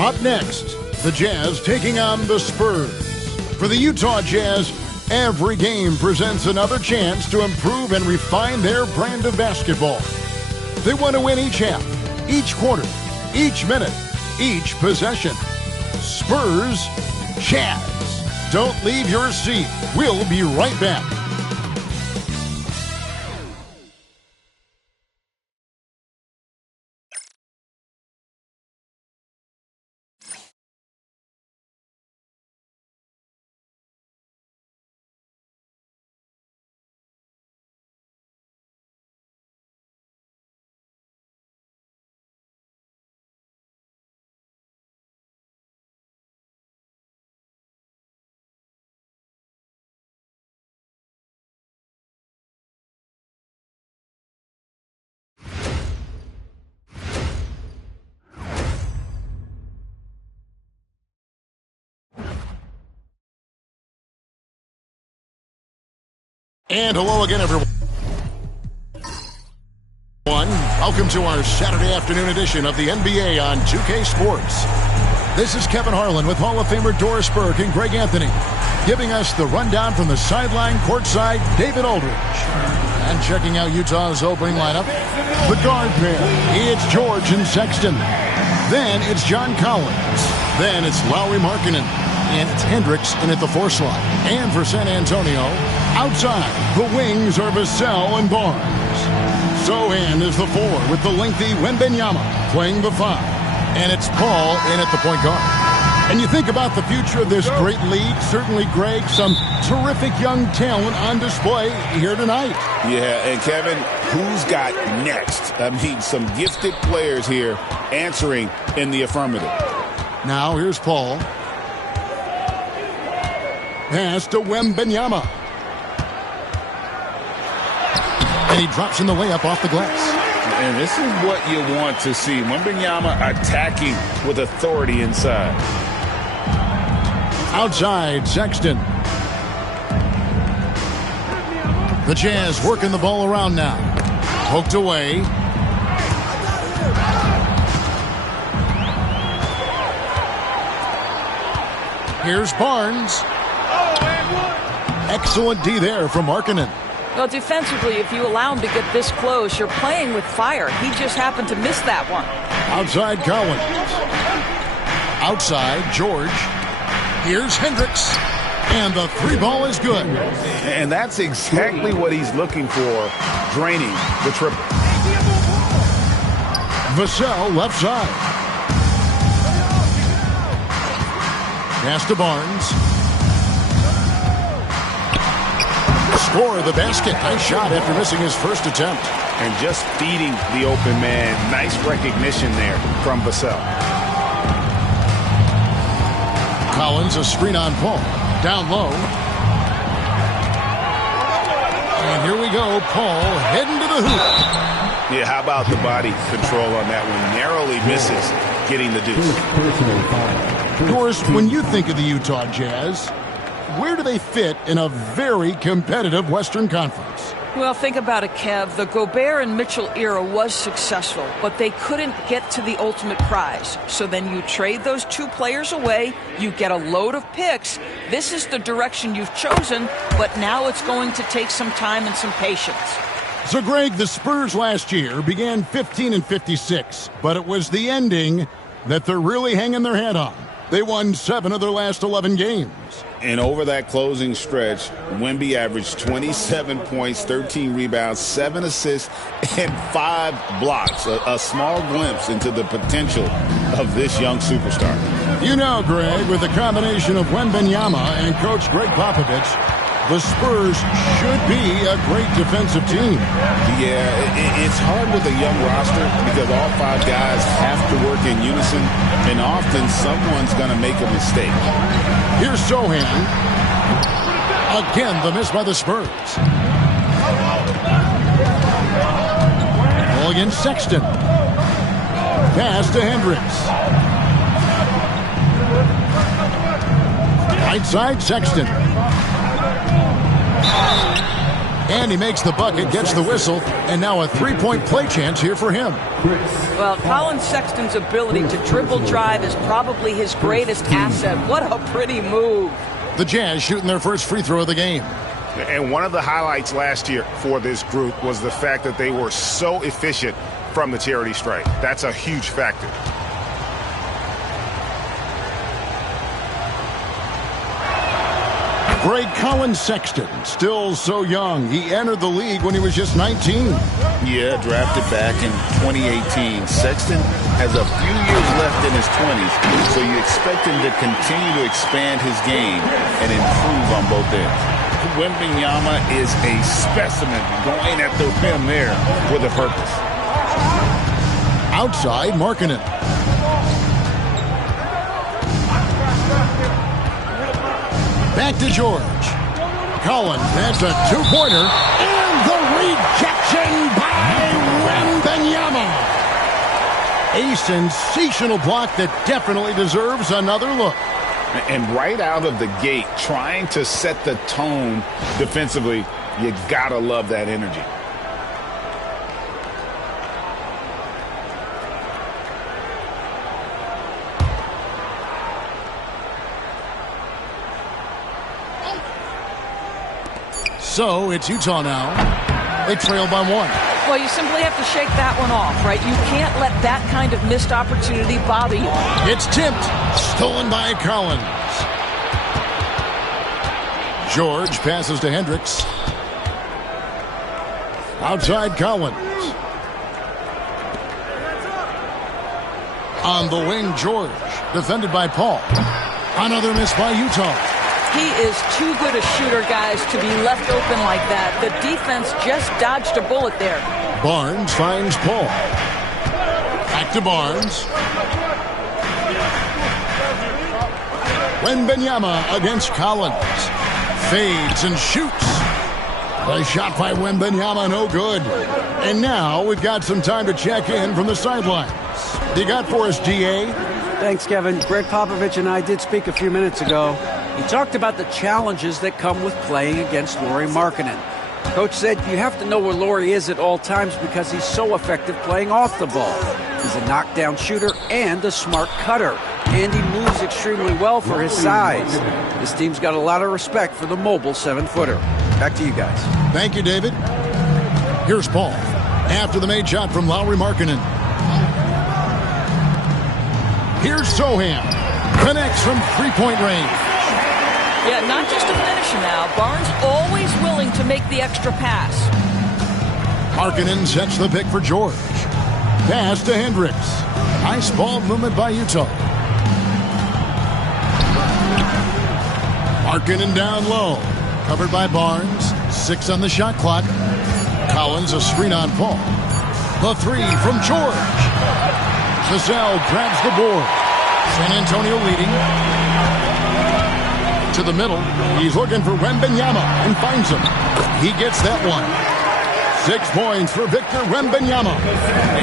Up next, the Jazz taking on the Spurs. For the Utah Jazz, every game presents another chance to improve and refine their brand of basketball. They want to win each half, each quarter, each minute, each possession. Spurs, Jazz. Don't leave your seat. We'll be right back. And hello again, everyone. Welcome to our Saturday afternoon edition of the NBA on 2K Sports. This is Kevin Harlan with Hall of Famer Doris Burke and Greg Anthony, giving us the rundown from the sideline courtside, David Aldridge. And checking out Utah's opening lineup, the guard pair. It's George and Sexton. Then it's John Collins. Then it's Lauri, Markkanen. And it's Hendricks in at the 4 slot. And for San Antonio, outside, the wings are Vassell and Barnes. Sohan is the 4 with the lengthy Wembanyama playing the 5. And it's Paul in at the point guard. And you think about the future of this great league, certainly, Greg, some terrific young talent on display here tonight. Yeah, and Kevin, who's got next? I mean, some gifted players here answering in the affirmative. Now here's Paul. Pass to Wembanyama. And he drops in the layup off the glass. And this is what you want to see. Wembanyama attacking with authority inside. Outside, Sexton. The Jazz working the ball around now. Poked away. Here's Barnes. Excellent D there from Markkanen. Well, defensively, if you allow him to get this close, you're playing with fire. He just happened to miss that one. Outside, Collins. Outside, George. Here's Hendricks. And the 3-ball is good. And that's exactly what he's looking for, draining the triple. Vassell left side. Pass to Barnes. Score the basket. Nice shot after missing his first attempt. And just feeding the open man. Nice recognition there from Vassell. Collins, a screen on Paul. Down low. And here we go. Paul heading to the hoop. Yeah, how about the body control on that one? Narrowly misses getting the deuce. Doris, when you think of the Utah Jazz, where do they fit in a very competitive Western Conference? Well, think about it, Kev. The Gobert and Mitchell era was successful, but they couldn't get to the ultimate prize. So then you trade those 2 players away, you get a load of picks. This is the direction you've chosen, but now it's going to take some time and some patience. So, Greg, the Spurs last year began 15-56, but it was the ending that they're really hanging their head on. They won 7 of their last 11 games. And over that closing stretch, Wemby averaged 27 points, 13 rebounds, 7 assists, and 5 blocks. A small glimpse into the potential of this young superstar. You know, Greg, with the combination of Wembanyama and Coach Greg Popovich, the Spurs should be a great defensive team. Yeah, it's hard with a young roster because all 5 guys have to work in unison, and often someone's going to make a mistake. Here's Sohan. Again, the miss by the Spurs. Ball against Sexton. Pass to Hendricks. Right side, Sexton. And he makes the bucket, gets the whistle, and now a three-point play chance here for him. Well, Colin Sexton's ability to dribble drive is probably his greatest asset. What a pretty move. The Jazz shooting their first free throw of the game. And one of the highlights last year for this group was the fact that they were so efficient from the charity stripe. That's a huge factor. Great Colin Sexton, still so young. He entered the league when he was just 19. Yeah, drafted back in 2018. Sexton has a few years left in his 20s, so you expect him to continue to expand his game and improve on both ends. Wembanyama is a specimen going at the rim there with a purpose. Outside, Markkanen. Back to George. Collins, that's a two-pointer. And the rejection by Wembanyama. A sensational block that definitely deserves another look. And right out of the gate, trying to set the tone defensively, you gotta love that energy. So it's Utah now. They trail by one. Well, you simply have to shake that one off, right? You can't let that kind of missed opportunity bother you. It's tipped. Stolen by Collins. George passes to Hendricks. Outside Collins. On the wing, George. Defended by Paul. Another miss by Utah. He is too good a shooter, guys, to be left open like that. The defense just dodged a bullet there. Barnes finds Paul. Back to Barnes. Wembanyama against Collins. Fades and shoots. The shot by Wembanyama, no good. And now we've got some time to check in from the sidelines. You got for us, DA? Thanks, Kevin. Greg Popovich and I did speak a few minutes ago. He talked about the challenges that come with playing against Lauri Markkanen. Coach said you have to know where Lauri is at all times because he's so effective playing off the ball. He's a knockdown shooter and a smart cutter. And he moves extremely well for his size. This team's got a lot of respect for the mobile 7-footer. Back to you guys. Thank you, David. Here's Paul. After the made shot from Lauri Markkanen. Here's Sohan. Connects from three-point range. Yeah, not just a finisher now. Barnes always willing to make the extra pass. Markkanen sets the pick for George. Pass to Hendricks. Nice ball movement by Utah. Markkanen down low. Covered by Barnes. 6 on the shot clock. Collins a screen on Paul. The three from George. Vassell grabs the board. San Antonio leading. To the middle. He's looking for Wembanyama and finds him. He gets that one. 6 points for Victor Wembanyama.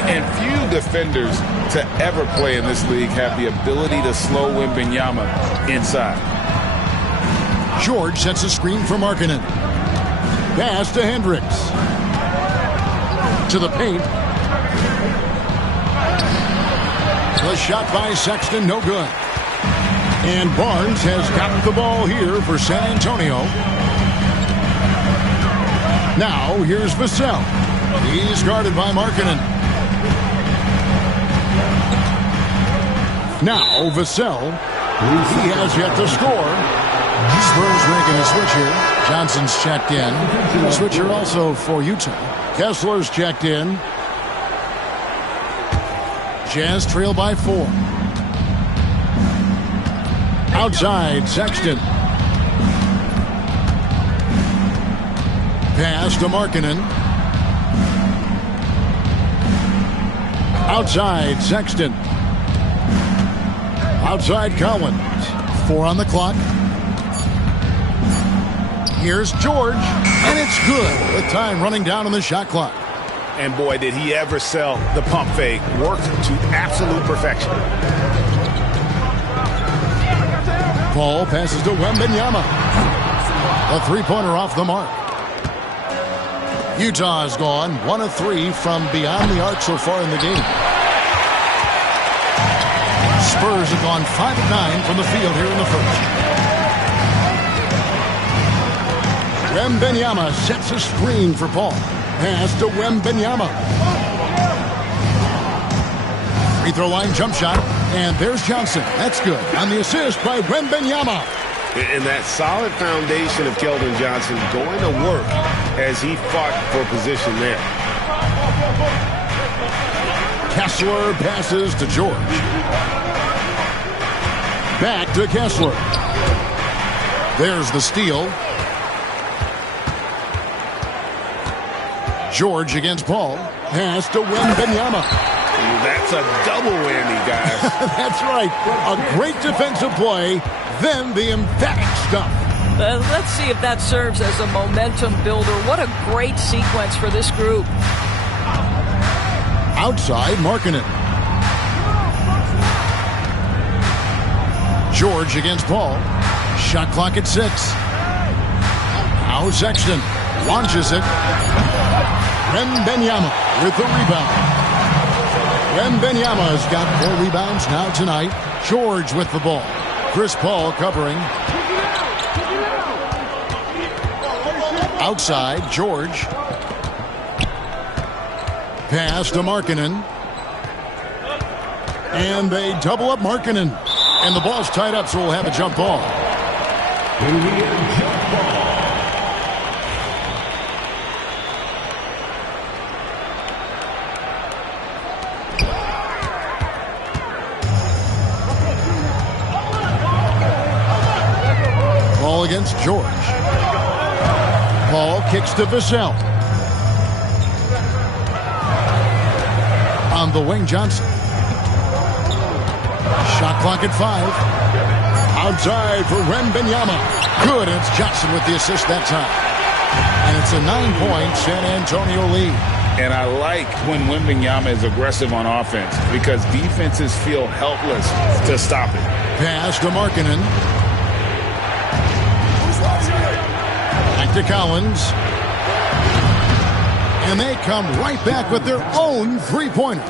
And few defenders to ever play in this league have the ability to slow Wembanyama inside. George sets a screen for Markkanen. Pass to Hendricks. To the paint. The shot by Sexton, no good. And Barnes has got the ball here for San Antonio. Now, here's Vassell. He's guarded by Markkanen. Now, Vassell. He has yet to score. Spurs making a switch here. Johnson's checked in. Switcher also for Utah. Kessler's checked in. Jazz trail by 4. Outside, Sexton. Pass to Markkanen. Outside, Sexton. Outside, Collins. 4 on the clock. Here's George, and it's good with time running down on the shot clock. And boy, did he ever sell the pump fake. Worked to absolute perfection. Paul passes to Wembanyama. A three-pointer off the mark. Utah has gone 1 of 3 from beyond the arc so far in the game. Spurs have gone 5 of 9 from the field here in the first. Wembanyama sets a screen for Paul. Pass to Wembanyama. Free throw line jump shot. And there's Johnson. That's good. On the assist by Wembanyama. And that solid foundation of Keldon Johnson going to work as he fought for position there. Kessler passes to George. Back to Kessler. There's the steal. George against Paul. Pass to Wembanyama. That's a double whammy, guys. That's right. A great defensive play, then the emphatic stuff. Let's see if that serves as a momentum builder. What a great sequence for this group. Outside, Markkanen. George against Paul. Shot clock at 6. Now Sexton launches it. Wembanyama with the rebound. Wembanyama's got 4 rebounds now tonight. George with the ball. Chris Paul covering. Outside, George. Pass to Markkanen. And they double up Markkanen. And the ball's tied up, so we'll have a jump ball. Ball against George. Paul kicks to Vassell. On the wing, Johnson. Shot clock at 5. Outside for Wembanyama. Good, and it's Johnson with the assist that time. And it's a 9-point San Antonio lead. And I like when Wembanyama is aggressive on offense because defenses feel helpless to stop it. Pass to Markkanen. Back to Collins. And they come right back with their own three-pointer.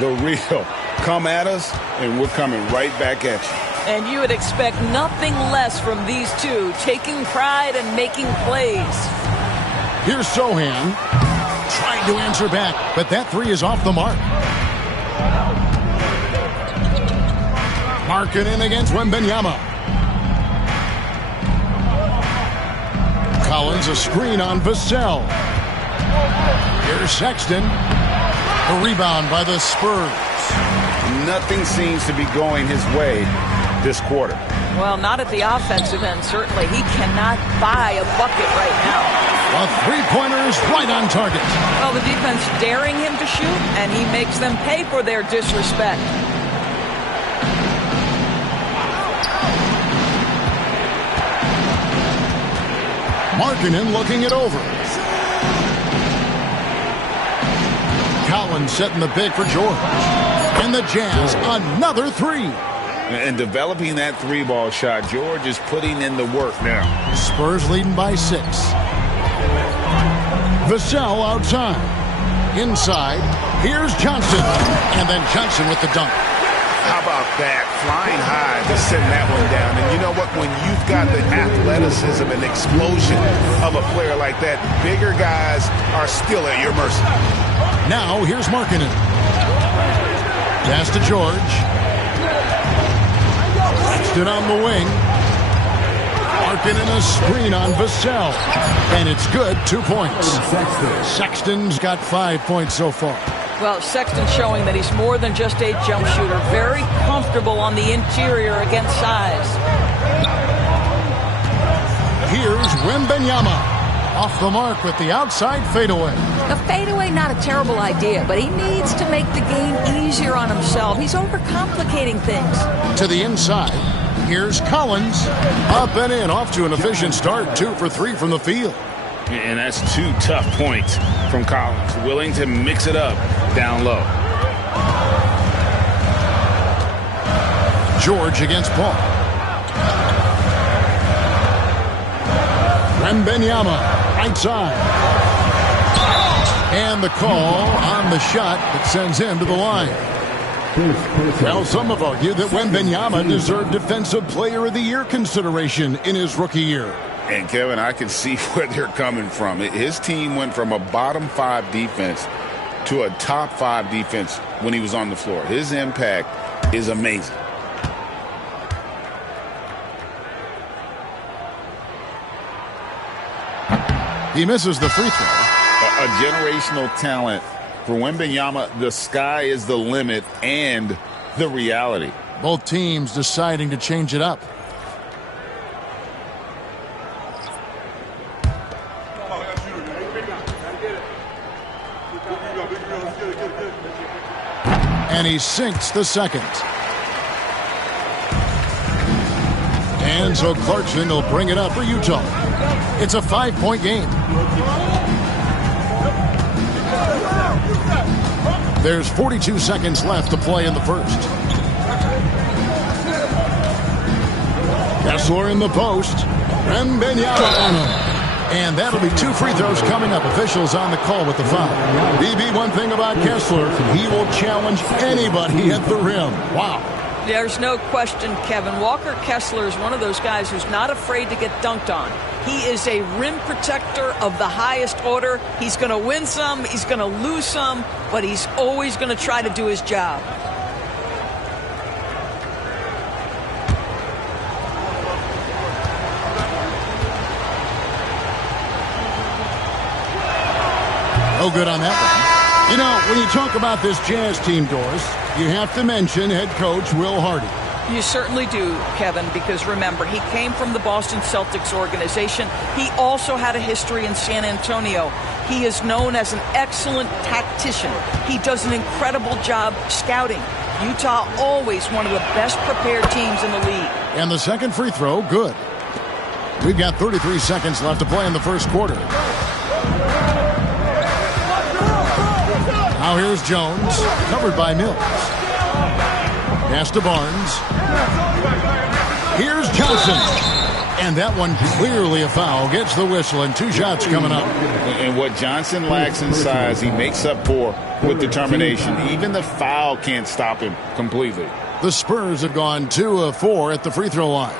The real. Come at us, and we're coming right back at you. And you would expect nothing less from these two, taking pride and making plays. Here's Sohan. Trying to answer back, but that 3 is off the mark. Markkanen against Wembanyama. Collins a screen on Vassell. Here's Sexton. A rebound by the Spurs. Nothing seems to be going his way this quarter. Well, not at the offensive end, certainly. He cannot buy a bucket right now. A three-pointer is right on target. Well, the defense daring him to shoot, and he makes them pay for their disrespect. Markkanen looking it over. Collins setting the pick for George. And the Jazz, another 3. And developing that 3-ball shot, George is putting in the work now. Spurs leading by 6. Vassell outside. Inside, here's Johnson. And then Johnson with the dunk. How about that? Flying high to send that one down. And you know what? When you've got the athleticism and explosion of a player like that, bigger guys are still at your mercy. Now, here's Markkanen. Pass to George. Stood on the wing. Markkanen a screen on Vassell. And it's good, 2 points. Sexton's got 5 points so far. Well, Sexton showing that he's more than just a jump shooter. Very comfortable on the interior against size. Here's Wembanyama. Off the mark with the outside fadeaway. A fadeaway, not a terrible idea, but he needs to make the game easier on himself. He's overcomplicating things. To the inside. Here's Collins. Up and in. Off to an efficient start. 2 for 3 from the field. And that's 2 tough points from Collins. Willing to mix it up down low. George against Paul. Wembanyama right side. And the call on the shot that sends him to the line. Well, some have argued that Wembanyama deserved Defensive Player of the Year consideration in his rookie year. And, Kevin, I can see where they're coming from. His team went from a bottom 5 defense to a top 5 defense when he was on the floor. His impact is amazing. He misses the free throw. A generational talent. For Wembanyama, the sky is the limit and the reality. Both teams deciding to change it up. And he sinks the second. And so Clarkson will bring it up for Utah. It's a 5-point game. There's 42 seconds left to play in the first. Kessler in the post. Wembanyama. And that'll be 2 free throws coming up. Officials on the call with the foul. BB, one thing about Kessler, he will challenge anybody at the rim. Wow. There's no question, Kevin. Walker Kessler is one of those guys who's not afraid to get dunked on. He is a rim protector of the highest order. He's going to win some, he's going to lose some, but he's always going to try to do his job. No good on that one. You know, when you talk about this Jazz team, Doris, you have to mention head coach Will Hardy. You certainly do, Kevin, because remember, he came from the Boston Celtics organization. He also had a history in San Antonio. He is known as an excellent tactician. He does an incredible job scouting. Utah always one of the best prepared teams in the league. And the second free throw, good. We've got 33 seconds left to play in the first quarter. Now here's Jones, covered by Mills. Pass to Barnes. Here's Johnson. And that one clearly a foul. Gets the whistle and 2 shots coming up. And what Johnson lacks in size, he makes up for with determination. Even the foul can't stop him completely. The Spurs have gone 2 of 4 at the free throw line.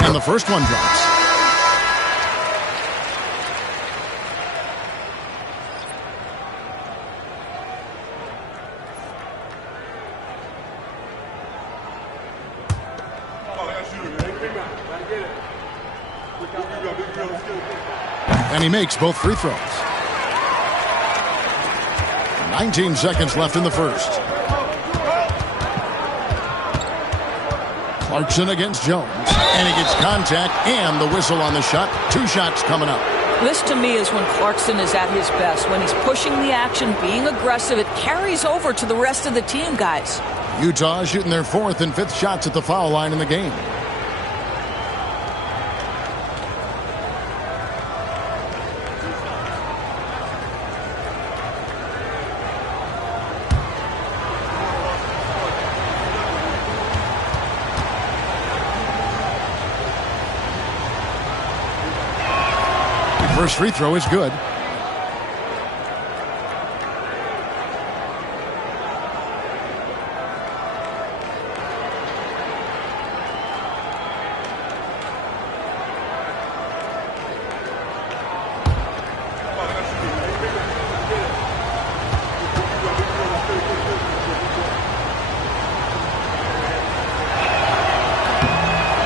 And the first one drops. And he makes both free throws. 19 seconds left in the first. Clarkson against Jones. And he gets contact and the whistle on the shot. 2 shots coming up. This, to me, is when Clarkson is at his best. When he's pushing the action, being aggressive, it carries over to the rest of the team, guys. Utah shooting their 4th and 5th shots at the foul line in the game. First free throw is good.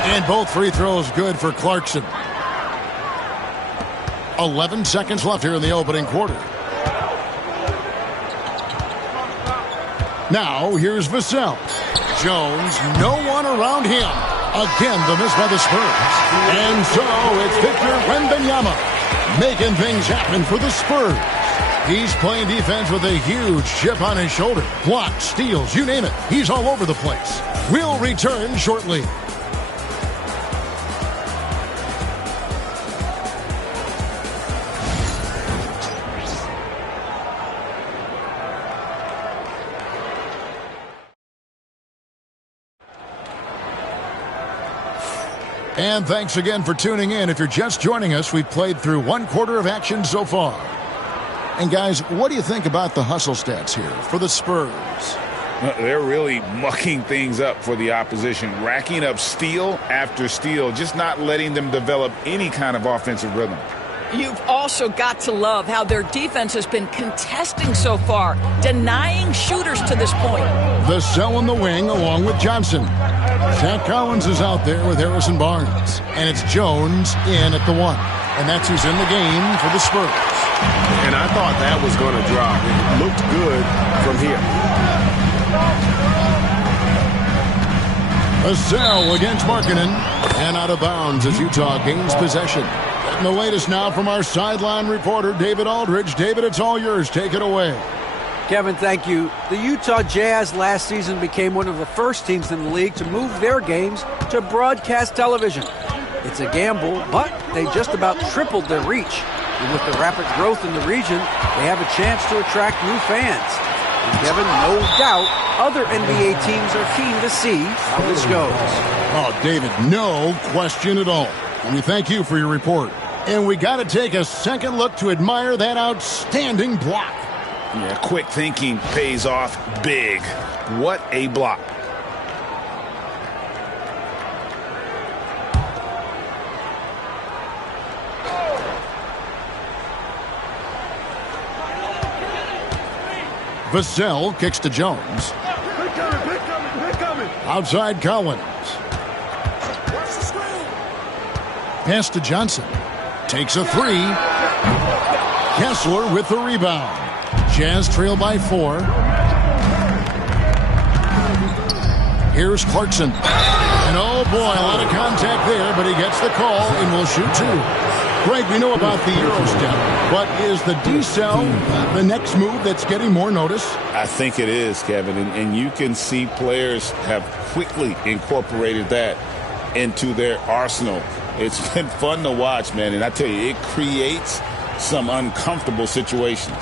And both free throws good for Clarkson. 11 seconds left here in the opening quarter. Now, here's Vassell. Jones, no one around him. Again, the miss by the Spurs. And so, it's Victor Wembanyama making things happen for the Spurs. He's playing defense with a huge chip on his shoulder. Blocks, steals, you name it. He's all over the place. We'll return shortly. And thanks again for tuning in. If you're just joining us, we've played through one quarter of action so far. And guys, what do you think about the hustle stats here for the Spurs? They're really mucking things up for the opposition, racking up steal after steal, just not letting them develop any kind of offensive rhythm. You've also got to love how their defense has been contesting so far, denying shooters to this point. Vassell in the wing along with Johnson. Zach Collins is out there with Harrison Barnes. And it's Jones in at the 1. And that's who's in the game for the Spurs. And I thought that was going to drop. It looked good from here. Vassell against Markkanen. And out of bounds as Utah gains possession. And the latest now from our sideline reporter, David Aldridge. David, it's all yours. Take it away. Kevin, thank you. The Utah Jazz last season became one of the first teams in the league to move their games to broadcast television. It's a gamble, but they just about tripled their reach. And with the rapid growth in the region, they have a chance to attract new fans. And Kevin, no doubt, other NBA teams are keen to see how this goes. Oh, David, no question at all. And we thank you for your report. And we got to take a second look to admire that outstanding block. Yeah, quick thinking pays off big. What a block. Vassell kicks to Jones. Outside Collins. Pass to Johnson. Takes a 3. Kessler with the rebound. Jazz trail by 4. Here's Clarkson. And oh boy, a lot of contact there, but he gets the call and will shoot 2. Greg, we know about the Euro step, but is the decel the next move that's getting more notice? I think it is, Kevin, and you can see players have quickly incorporated that into their arsenal. It's been fun to watch, man, and I tell you, it creates some uncomfortable situations.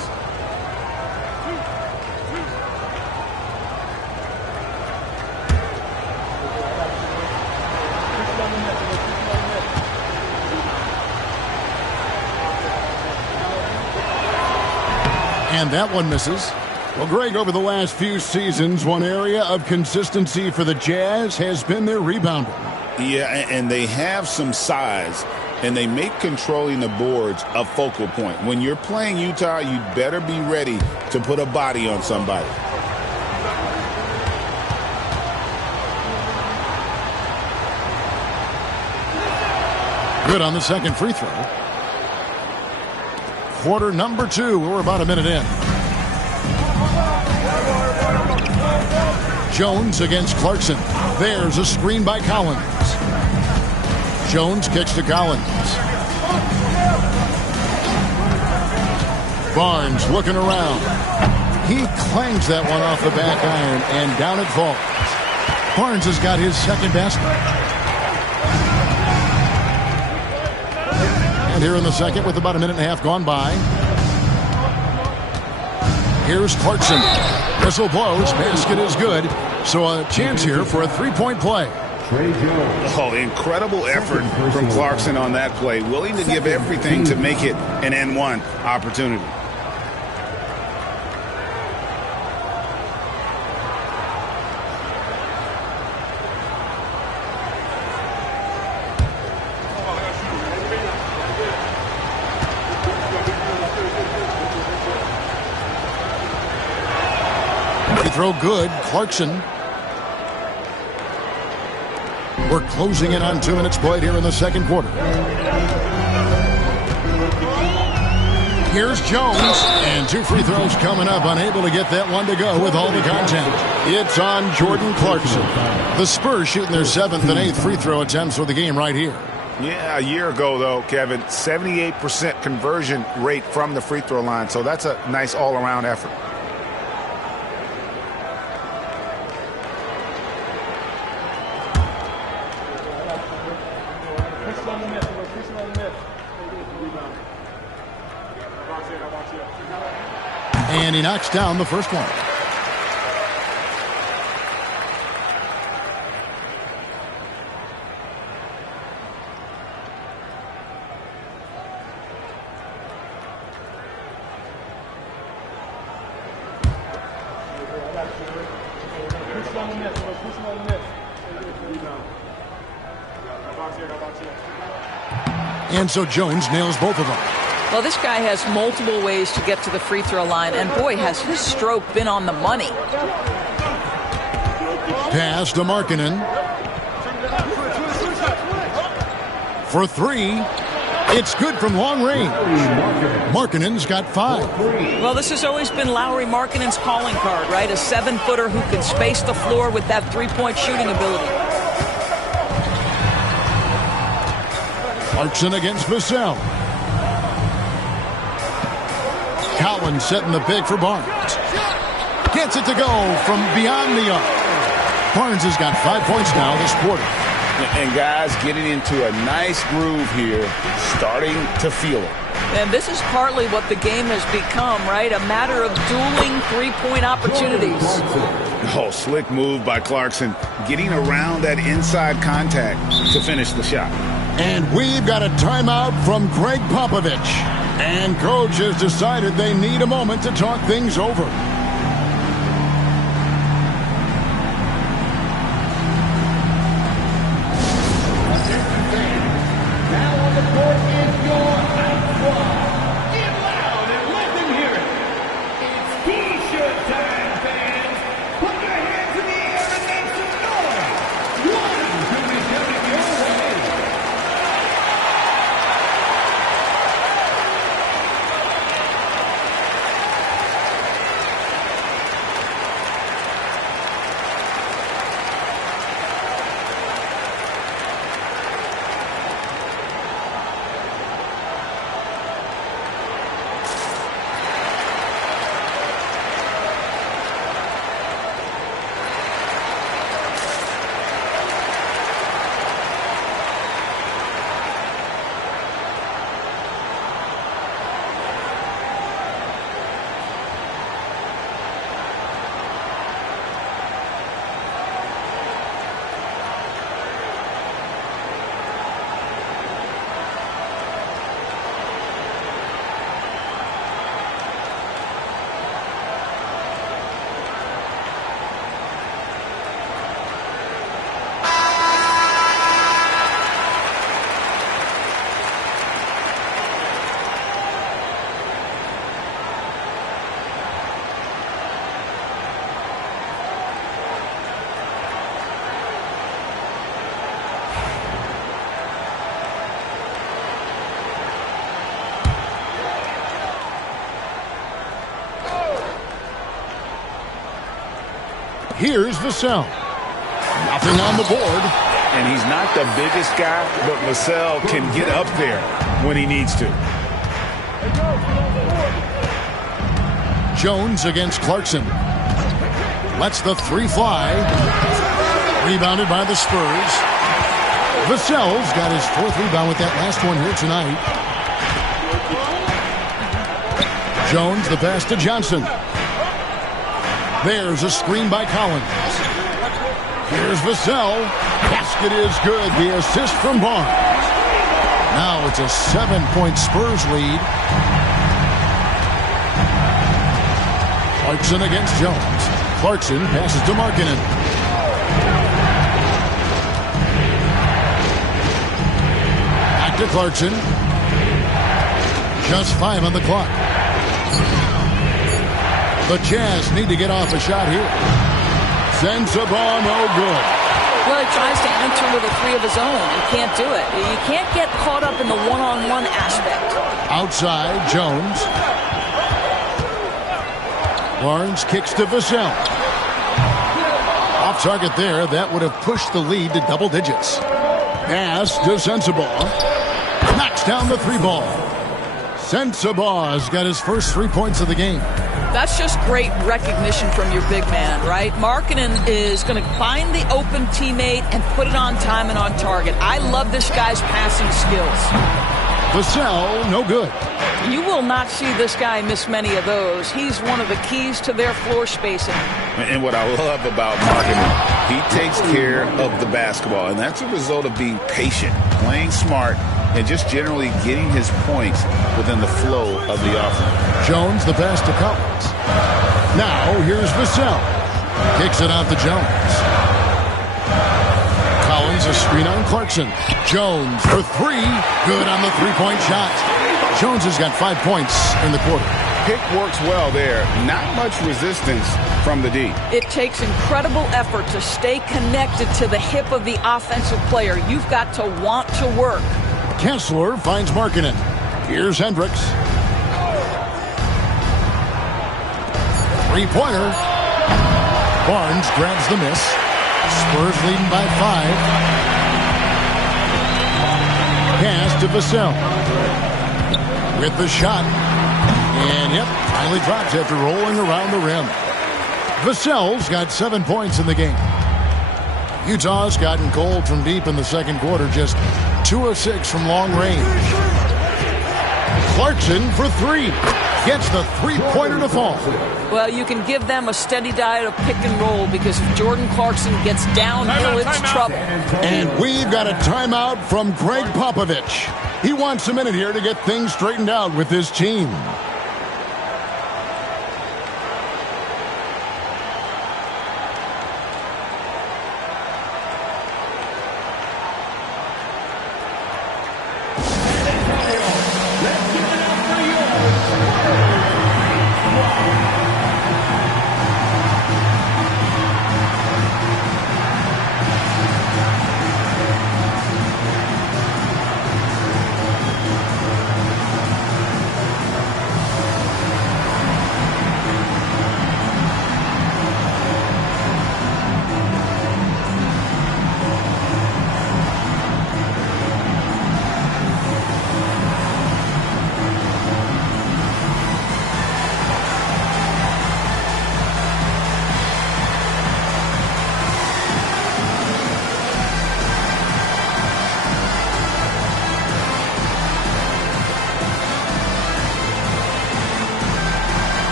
And that one misses. Well, Greg, over the last few seasons, one area of consistency for the Jazz has been their rebounding. Yeah, and they have some size, and they make controlling the boards a focal point. When you're playing Utah, you better be ready to put a body on somebody. Good on the second free throw. Quarter number 2. We're about a minute in. Jones against Clarkson. There's a screen by Collins. Jones kicks to Collins. Barnes looking around. He clangs that one off the back iron, and down it falls. Barnes has got his second basket. And here in the second, with about a minute and a half gone by, here's Clarkson. Whistle blows. Basket is good. So a chance here for a three-point play. Oh, incredible effort from Clarkson on that play. Willing to give everything to make it an N1 opportunity. Throw good. Clarkson. We're closing in on 2 minutes played here in the second quarter. Here's Jones, and 2 free throws coming up. Unable to get that one to go with all the contact. It's on Jordan Clarkson. The Spurs shooting their 7th and 8th free throw attempts for the game right here. Yeah, a year ago, though, Kevin, 78% conversion rate from the free throw line. So that's a nice all-around effort. And he knocks down the first one. And so Jones nails both of them. Well, this guy has multiple ways to get to the free throw line, and boy, has his stroke been on the money. Pass to Markkanen. For three. It's good from long range. Markkanen's got 5. Well, this has always been Lauri Markkanen's calling card, right? A 7-footer who can space the floor with that three-point shooting ability. Clarkson against Vassell. Collins setting the pick for Barnes. Gets it to go from beyond the arc. Barnes has got 5 points now this quarter. And guys getting into a nice groove here, starting to feel it. And this is partly what the game has become, right? A matter of dueling three-point opportunities. Oh, slick move by Clarkson, getting around that inside contact to finish the shot. And we've got a timeout from Greg Popovich. And coach has decided they need a moment to talk things over. Here's Vassell. Nothing on the board. And he's not the biggest guy, but Vassell can get up there when he needs to. Jones against Clarkson. Lets the three fly. Rebounded by the Spurs. Vassell's got his 4th rebound with that last one here tonight. Jones the pass to Johnson. There's a screen by Collins. Here's Vassell. Basket is good. The assist from Barnes. Now it's a 7-point Spurs lead. Clarkson against Jones. Clarkson passes to Markkanen. Back to Clarkson. Just 5 on the clock. The Jazz need to get off a shot here. Sends the ball, no good. Well, he tries to enter with a 3 of his own and can't do it. You can't get caught up in the one-on-one aspect. Outside, Jones. Barnes kicks to Vassell. Off target there. That would have pushed the lead to double digits. Pass to Sensabaugh. Knocks down the 3 ball. Sensabaugh's got his first 3 points of the game. That's just great recognition from your big man, right? Markkanen is going to find the open teammate and put it on time and on target. I love this guy's passing skills. Vassell, no good. You will not see this guy miss many of those. He's one of the keys to their floor spacing. And what I love about Markkanen, he takes care of the basketball, and that's a result of being patient, playing smart, and just generally getting his points within the flow of the offense. Jones the pass to Collins. Now here's Vassell. Kicks it out to Jones. Collins a screen on Clarkson. Jones for three. Good on the three-point shot. Jones has got 5 points in the quarter. Pick works well there. Not much resistance from the D. It takes incredible effort to stay connected to the hip of the offensive player. You've got to want to work. Kessler finds Markkanen. Here's Hendricks. Three-pointer. Barnes grabs the miss. Spurs leading by 5. Pass to Vassell. With the shot. And, yep, finally drops after rolling around the rim. Vassell's got 7 points in the game. Utah's gotten cold from deep in the second quarter. Just 2 of 6 from long range. Clarkson for three. Gets the three-pointer to fall. Well, you can give them a steady diet of pick and roll because if Jordan Clarkson gets downhill, it's trouble. And we've got a timeout from Greg Popovich. He wants a minute here to get things straightened out with his team.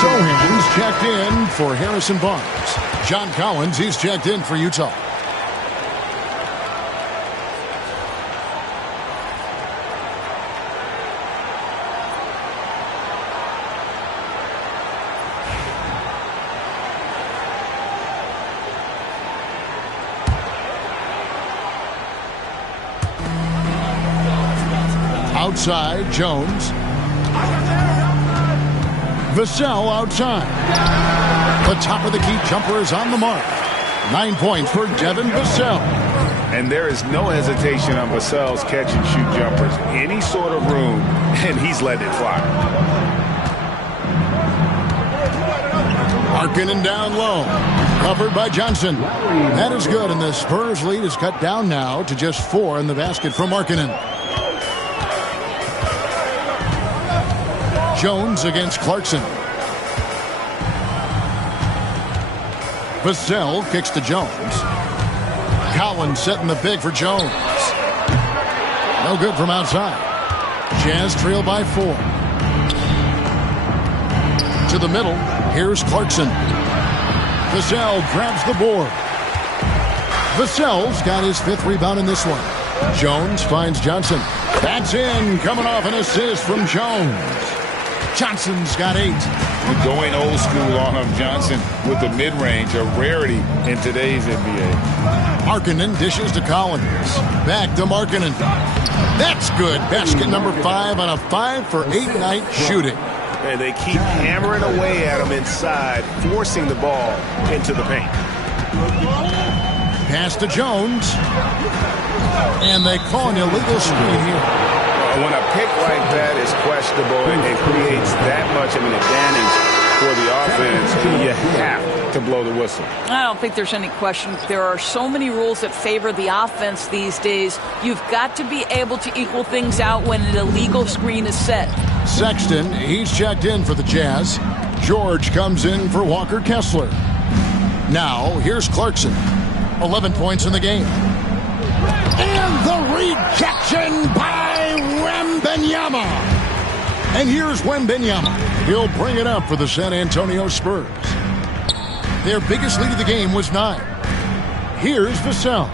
Sohan's checked in for Harrison Barnes. John Collins, he's checked in for Utah. Outside, Jones. Vassell outside. The top of the key jumper is on the mark. 9 points for Devin Vassell. And there is no hesitation on Vassell's catch-and-shoot jumpers. Any sort of room, and he's letting it fly. Markkanen down low. Covered by Johnson. That is good, and the Spurs lead is cut down now to just 4 in the basket from Markkanen. Jones against Clarkson. Vassell kicks to Jones. Collins setting the pick for Jones. No good from outside. Jazz trail by 4. To the middle. Here's Clarkson. Vassell grabs the board. Vassell's got his 5th rebound in this one. Jones finds Johnson. That's in. Coming off an assist from Jones. Johnson's got 8. Going old school on him, Johnson, with the mid-range, a rarity in today's NBA. Markkanen dishes to Collins. Back to Markkanen. That's good. Basket number 5 on a 5-for-8 night shooting. And they keep hammering away at him inside, forcing the ball into the paint. Pass to Jones. And they call an illegal screen here. When a pick like that is questionable and creates that much of an advantage for the offense, you have to blow the whistle. I don't think there's any question. There are so many rules that favor the offense these days. You've got to be able to equal things out when an illegal screen is set. Sexton, he's checked in for the Jazz. George comes in for Walker Kessler. Now, here's Clarkson. 11 points in the game. And And the rejection by Wembanyama. And here's Wembanyama. He'll bring it up for the San Antonio Spurs. Their biggest lead of the game was 9. Here's Vassell.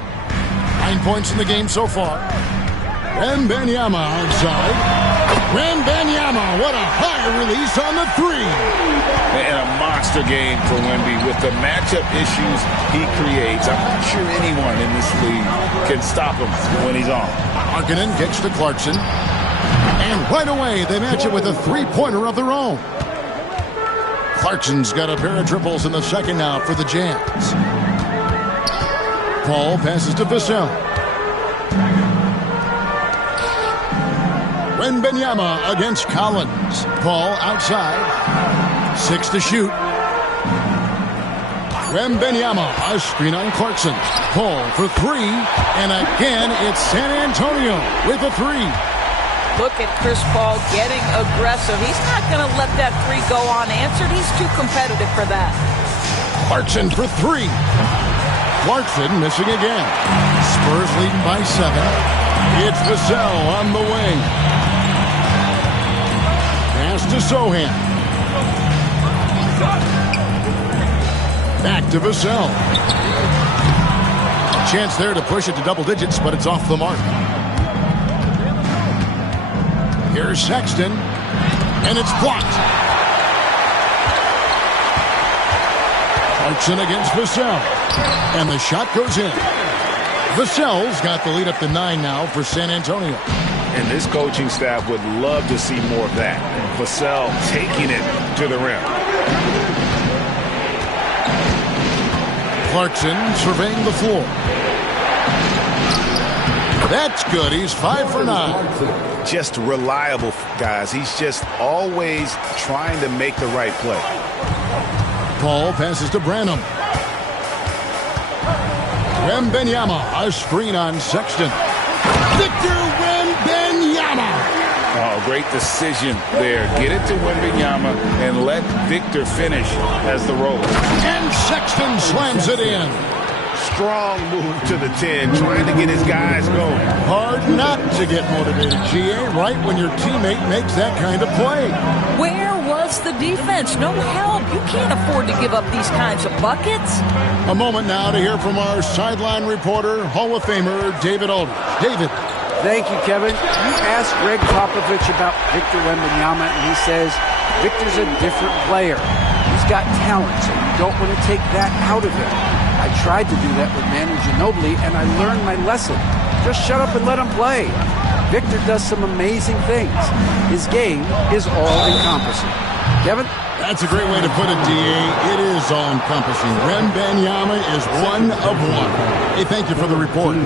9 points in the game so far. Wembanyama outside. Wembanyama, what a high release on the 3. And a monster game for Wemby with the matchup issues he creates. I'm not sure anyone in this league can stop him when he's on. Markkanen kicks to Clarkson. And right away, they match it with a 3-pointer of their own. Clarkson's got a pair of triples in the second now for the Jazz. Paul passes to Vassell. Wembanyama against Collins. Paul outside. 6 to shoot. Wembanyama, a screen on Clarkson. Paul for 3. And again, it's San Antonio with a 3. Look at Chris Paul getting aggressive. He's not going to let that 3 go unanswered. He's too competitive for that. Clarkson for 3. Clarkson missing again. Spurs leading by 7. It's Vassell on the wing. Pass to Sohan. Back to Vassell. Chance there to push it to double digits, but it's off the mark. Here's Sexton, and it's blocked. Clarkson against Vassell, and the shot goes in. Vassell's got the lead up to 9 now for San Antonio. And this coaching staff would love to see more of that. Vassell taking it to the rim. Clarkson surveying the floor. That's good. He's 5 for 9. Just reliable, guys. He's just always trying to make the right play. Paul passes to Branham. Wembanyama, a screen on Sexton. Victor Wembanyama. Oh, great decision there. Get it to Wembanyama and let Victor finish as the roller. And Sexton slams it in. Strong move to the 10, trying to get his guys going. Hard not to get motivated, GA, right when your teammate makes that kind of play. Where was the defense? No help. You can't afford to give up these kinds of buckets. A moment now to hear from our sideline reporter, Hall of Famer David Aldridge. David. Thank you, Kevin. You asked Greg Popovich about Victor Wembanyama, and he says Victor's a different player. He's got talent, so you don't want to take that out of him. I tried to do that with Manu Ginobili, and I learned my lesson. Just shut up and let him play. Victor does some amazing things. His game is all-encompassing. Kevin? That's a great way to put it, DA. It is all-encompassing. Wembanyama is 1 of 1. Hey, thank you for the report.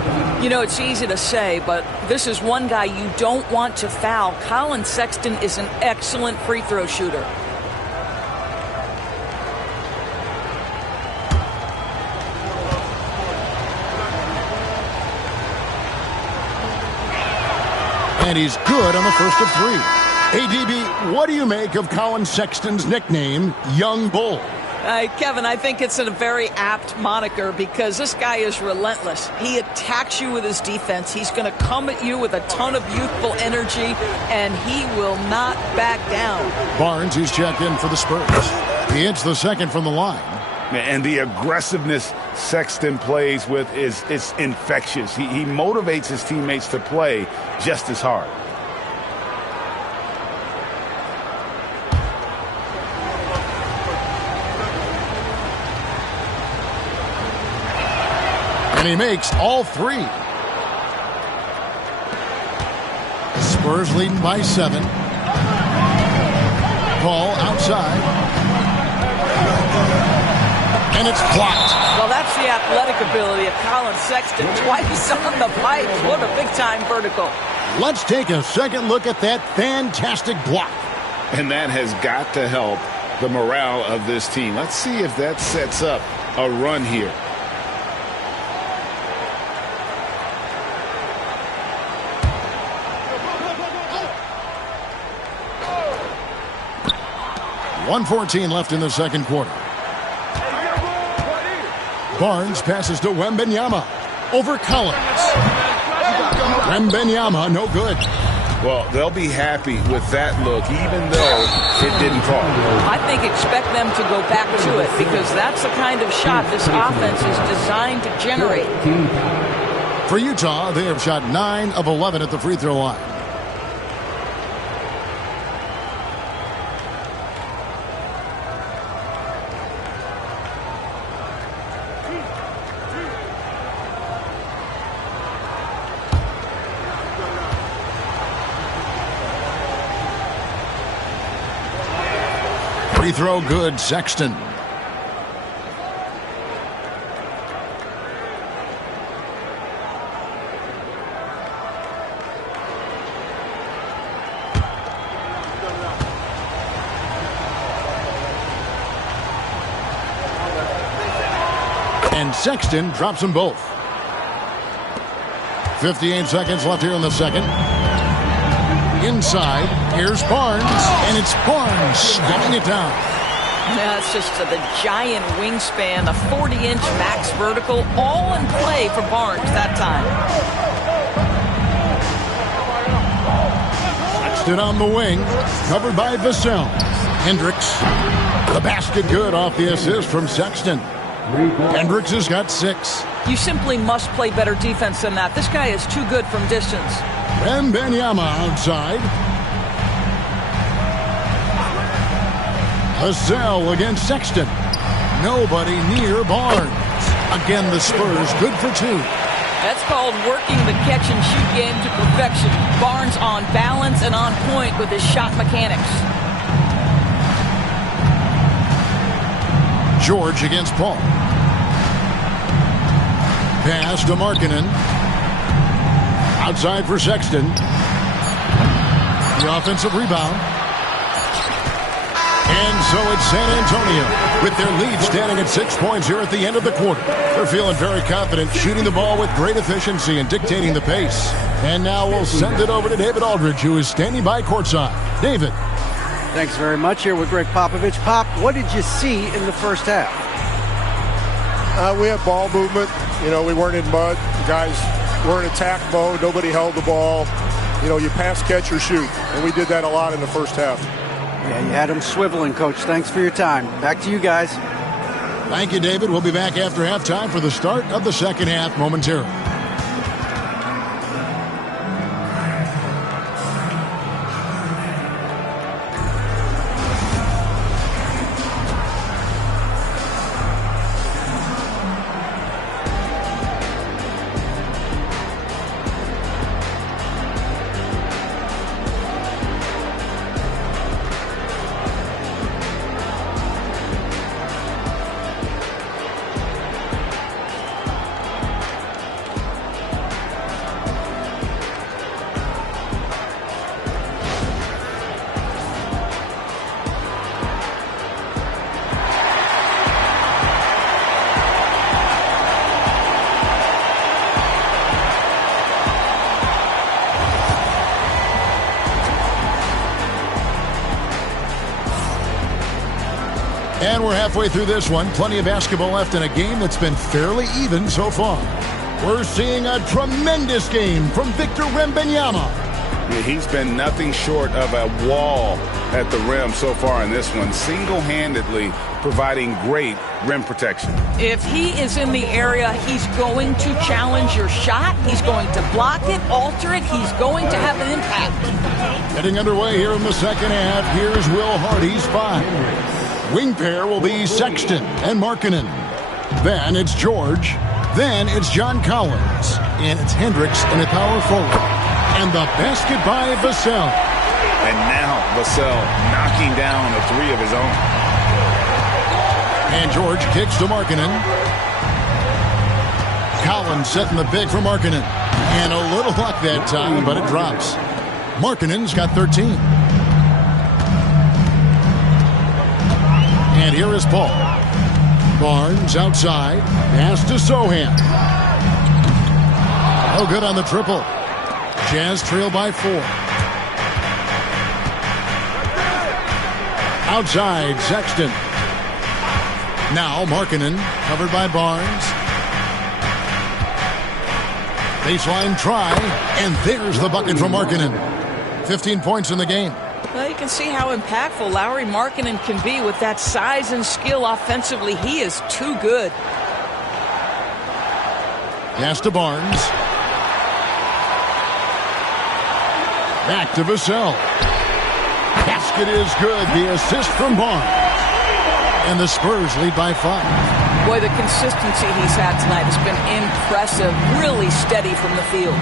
You know, it's easy to say, but this is one guy you don't want to foul. Colin Sexton is an excellent free throw shooter. And he's good on the first of 3. Hey, DB, what do you make of Colin Sexton's nickname, Young Bull? Kevin, I think it's a very apt moniker because this guy is relentless. He attacks you with his defense. He's going to come at you with a ton of youthful energy, and he will not back down. Barnes, he's checked in for the Spurs. He hits the second from the line. And the aggressiveness Sexton plays with is infectious. He motivates his teammates to play just as hard. And he makes all 3. Spurs leading by 7. Paul outside. And it's blocked. Well, that's the athletic ability of Colin Sexton. Twice on the pipe. What a big-time vertical. Let's take a second look at that fantastic block. And that has got to help the morale of this team. Let's see if that sets up a run here. .114 left in the second quarter. Barnes passes to Wembanyama over Collins. Wembanyama, no good. Well, they'll be happy with that look, even though it didn't fall. I think expect them to go back to it because that's the kind of shot this offense is designed to generate. For Utah, they have shot 9 of 11 at the free throw line. Free throw good, Sexton. And Sexton drops them both. 58 seconds left here in the second. Inside, here's Barnes, and it's Barnes sticking it down. Yeah, it's just the giant wingspan, the 40-inch max vertical, all in play for Barnes that time. Sexton on the wing, covered by Vassell. Hendricks, the basket good off the assist from Sexton. Hendricks has got 6. You simply must play better defense than that. This guy is too good from distance. Wembanyama outside. Vassell against Sexton. Nobody near Barnes. Again, the Spurs good for 2. That's called working the catch-and-shoot game to perfection. Barnes on balance and on point with his shot mechanics. George against Paul. Pass to Markkanen. Outside for Sexton. The offensive rebound. And so it's San Antonio with their lead standing at 6 points here at the end of the quarter. They're feeling very confident, shooting the ball with great efficiency and dictating the pace. And now we'll send it over to David Aldridge, who is standing by courtside. David. Thanks very much. Here with Greg Popovich. Pop, what did you see in the first half? We had ball movement. You know, we weren't in mud. The guys were in attack mode. Nobody held the ball. You know, you pass, catch, or shoot. And we did that a lot in the first half. Yeah, you had them swiveling, Coach. Thanks for your time. Back to you guys. Thank you, David. We'll be back after halftime for the start of the second half momentarily. And we're halfway through this one. Plenty of basketball left in a game that's been fairly even so far. We're seeing a tremendous game from Victor Wembanyama. Yeah, he's been nothing short of a wall at the rim so far in this one, single-handedly providing great rim protection. If he is in the area, he's going to challenge your shot. He's going to block it, alter it. He's going to have an impact. Getting underway here in the second half. Here's Will Hardy's 5. Wing pair will be Sexton and Markkanen. Then it's George. Then it's John Collins. And it's Hendricks in a power forward. And the basket by Vassell. And now Vassell knocking down a 3 of his own. And George kicks to Markkanen. Collins setting the big for Markkanen. And a little luck that time, but it drops. Markkanen's got 13. And here is Paul. Barnes outside. Pass to Sohan. Oh, good on the triple. Jazz trail by 4. Outside, Sexton. Now Markkanen, covered by Barnes. Baseline try, and there's the bucket from Markkanen. 15 points in the game. Well, you can see how impactful Lauri Markkanen can be with that size and skill offensively. He is too good. Pass to Barnes. Back to Vassell. Basket is good. The assist from Barnes. And the Spurs lead by 5. Boy, the consistency he's had tonight has been impressive. Really steady from the field.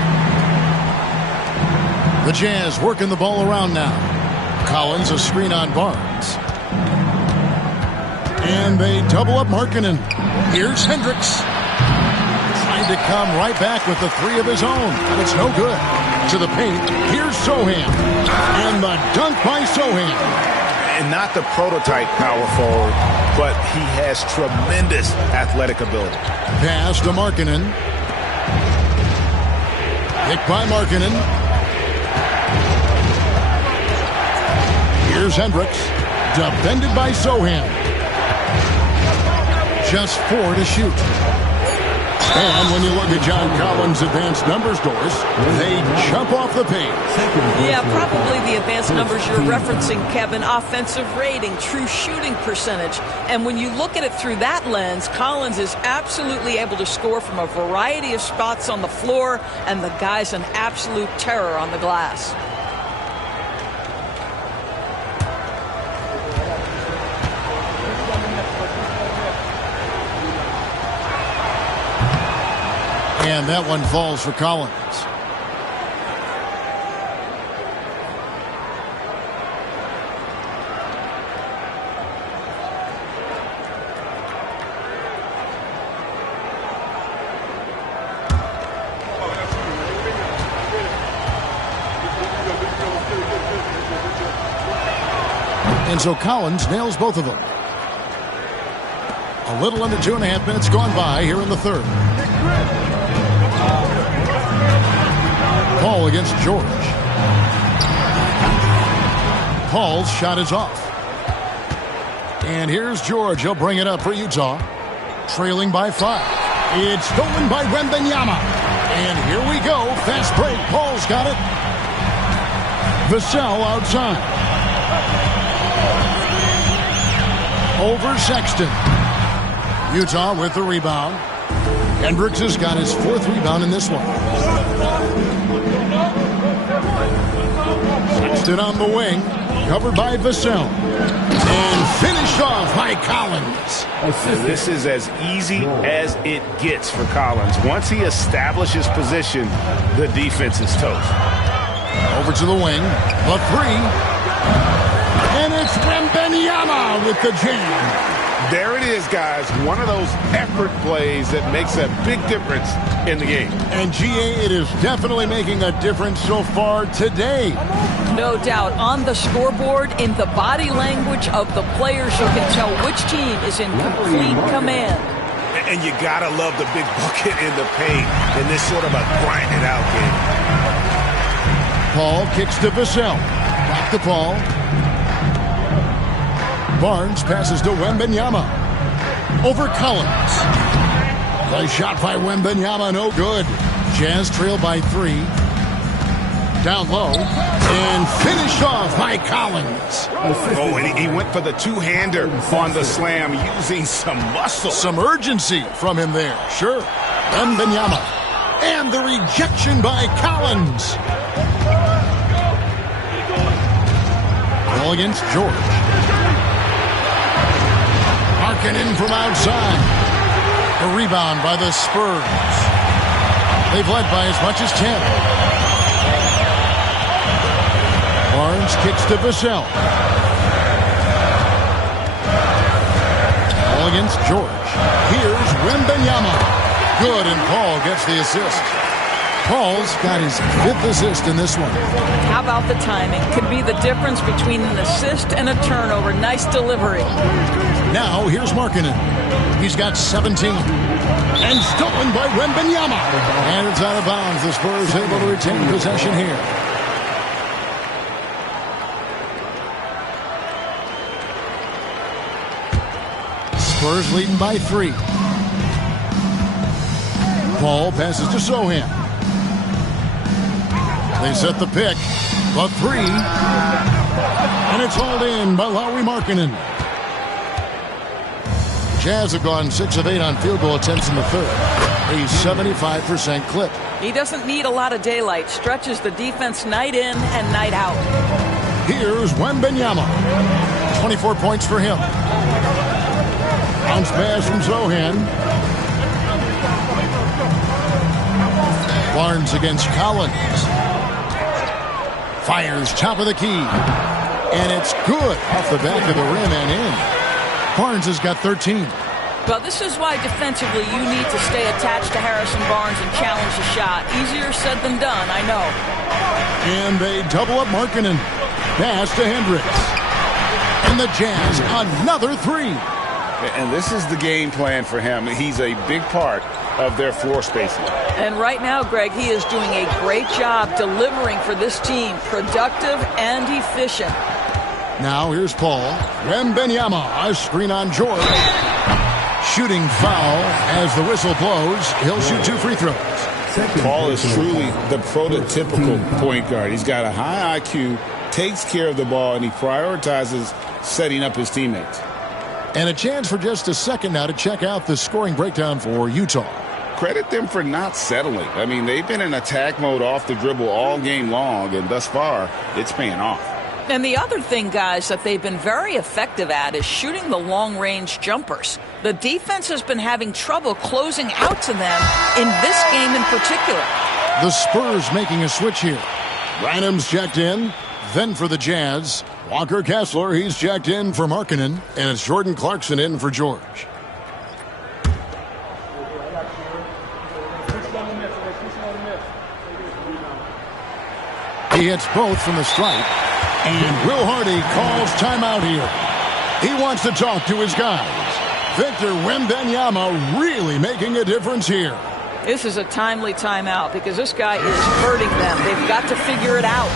The Jazz working the ball around now. Collins a screen on Barnes. And they double up Markkanen. Here's Hendricks. Trying to come right back with the 3 of his own. But it's no good. To the paint. Here's Sohan. And the dunk by Sohan. And not the prototype power forward, but he has tremendous athletic ability. Pass to Markkanen. Picked by Markkanen. Here's Hendricks. Defended by Sohan. Just 4 to shoot. And when you look at John Collins' advanced numbers, Doris, they jump off the page. Yeah, probably the advanced numbers you're referencing, Kevin. Offensive rating, true shooting percentage. And when you look at it through that lens, Collins is absolutely able to score from a variety of spots on the floor, and the guy's an absolute terror on the glass. And that one falls for Collins. And so Collins nails both of them. A little under 2.5 minutes gone by here in the third. Paul against George. Paul's shot is off. And here's George. He'll bring it up for Utah. Trailing by 5. It's stolen by Wembanyama. And here we go. Fast break. Paul's got it. Vassell outside. Over Sexton. Utah with the rebound. Hendricks has got his 4th rebound in this one. Sexton on the wing. Covered by Vassell. And finished off by Collins. This is as easy as it gets for Collins. Once he establishes position, the defense is toast. Over to the wing. The 3. And it's Wembanyama with the jam. There it is, guys. One of those effort plays that makes a big difference in the game. And, GA, it is definitely making a difference so far today. No doubt. On the scoreboard, in the body language of the players, you can tell which team is in complete command. And you got to love the big bucket in the paint in this sort of a grind-it-out game. Paul kicks to Vassell. Back to Paul. Barnes passes to Wembanyama. Over Collins. The shot by Wembanyama, no good. Jazz trail by 3. Down low. And finished off by Collins. Oh, and he went for the two-hander on the slam using some muscle. Some urgency from him there. Sure. Wembanyama. And the rejection by Collins. Ball against George. Markkanen from outside. A rebound by the Spurs. They've led by as much as 10. Barnes kicks to Vassell. Ball against George. Here's Wembanyama. Good, and Paul gets the assist. Paul's got his 5th assist in this one. How about the timing? Could be the difference between an assist and a turnover. Nice delivery. Now here's Markkanen. He's got 17. And stolen by Wembanyama. And it's out of bounds. The Spurs able to retain possession here. Spurs leading by 3. Paul passes to Sohan. They set the pick. The three. And it's hauled in by Lauri Markkanen. Jazz have gone 6 of 8 on field goal attempts in the third. A 75% clip. He doesn't need a lot of daylight. Stretches the defense night in and night out. Here's Wembanyama. 24 points for him. Bounce pass from Zohan. Barnes against Collins. Fires top of the key. And it's good off the back of the rim and in. Barnes has got 13. Well, this is why defensively you need to stay attached to Harrison Barnes and challenge the shot. Easier said than done, I know. And they double up Markkanen. Pass to Hendricks. And the Jazz, another three. And this is the game plan for him. He's a big part of their floor spacing. And right now, Greg, he is doing a great job delivering for this team. Productive and efficient. Now here's Paul. Wembanyama, a screen on George. Shooting foul as the whistle blows. He'll shoot 2 free throws. Paul is truly the prototypical point guard. He's got a high IQ, takes care of the ball, and he prioritizes setting up his teammates. And a chance for just a second now to check out the scoring breakdown for Utah. Credit them for not settling. I mean, they've been in attack mode off the dribble all game long, and thus far, it's paying off. And the other thing, guys, that they've been very effective at is shooting the long-range jumpers. The defense has been having trouble closing out to them in this game in particular. The Spurs making a switch here. Branham's checked in. Then for the Jazz, Walker Kessler, he's checked in for Markkanen. And it's Jordan Clarkson in for George. He hits both from the stripe. And Will Hardy calls timeout here. He wants to talk to his guys. Victor Wembanyama really making a difference here. This is a timely timeout because this guy is hurting them. They've got to figure it out.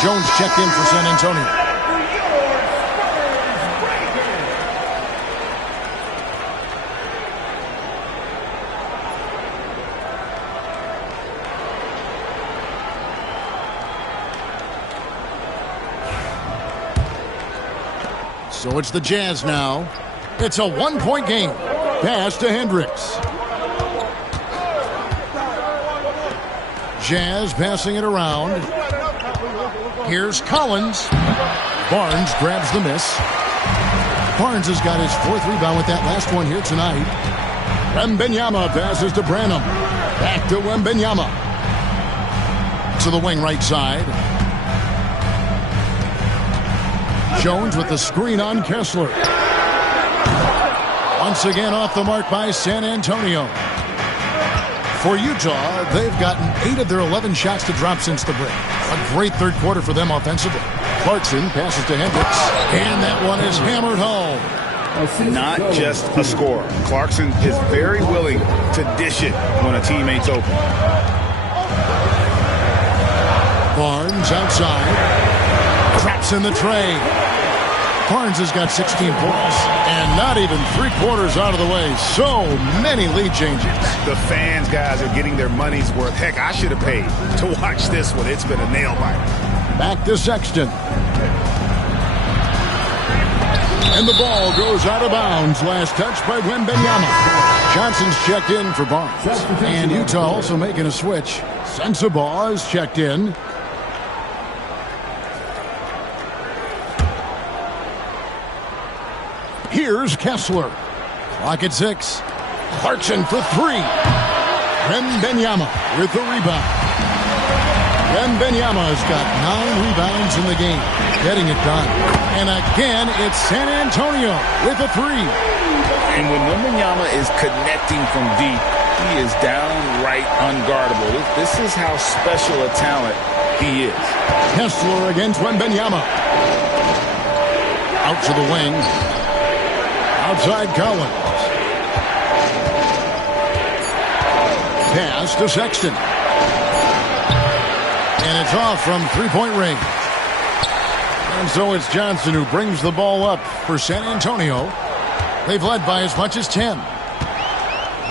Jones checked in for San Antonio. So it's the Jazz now. It's a one-point game. Pass to Hendricks. Jazz passing it around. Here's Collins. Barnes grabs the miss. Barnes has got his 4th rebound with that last one here tonight. Wembanyama passes to Branham. Back to Wembanyama. To the wing right side. Jones with the screen on Kessler. Once again off the mark by San Antonio. For Utah, they've gotten 8 of their 11 shots to drop since the break. A great third quarter for them offensively. Clarkson passes to Hendricks. And that one is hammered home. Not just a scorer. Clarkson is very willing to dish it when a teammate's open. Barnes outside. Traps in the tray. Barnes has got 16 points. And not even 3/4 out of the way. So many lead changes. The fans, guys, are getting their money's worth. Heck, I should have paid to watch this one. It's been a nail biter. Back to Sexton. And the ball goes out of bounds. Last touch by Wembanyama. Johnson's checked in for Barnes. And Utah also making a switch. Sensabaugh is checked in. Here's Kessler. Clock at 6. Clarkson for 3. Wembanyama with the rebound. Wembanyama's got 9 rebounds in the game, getting it done. And again, it's San Antonio with a 3. And when Wembanyama is connecting from deep, he is downright unguardable. This is how special a talent he is. Kessler against Wembanyama. Out to the wing. Outside Collins. Pass to Sexton. And it's off from three-point range. And so it's Johnson who brings the ball up for San Antonio. They've led by as much as 10.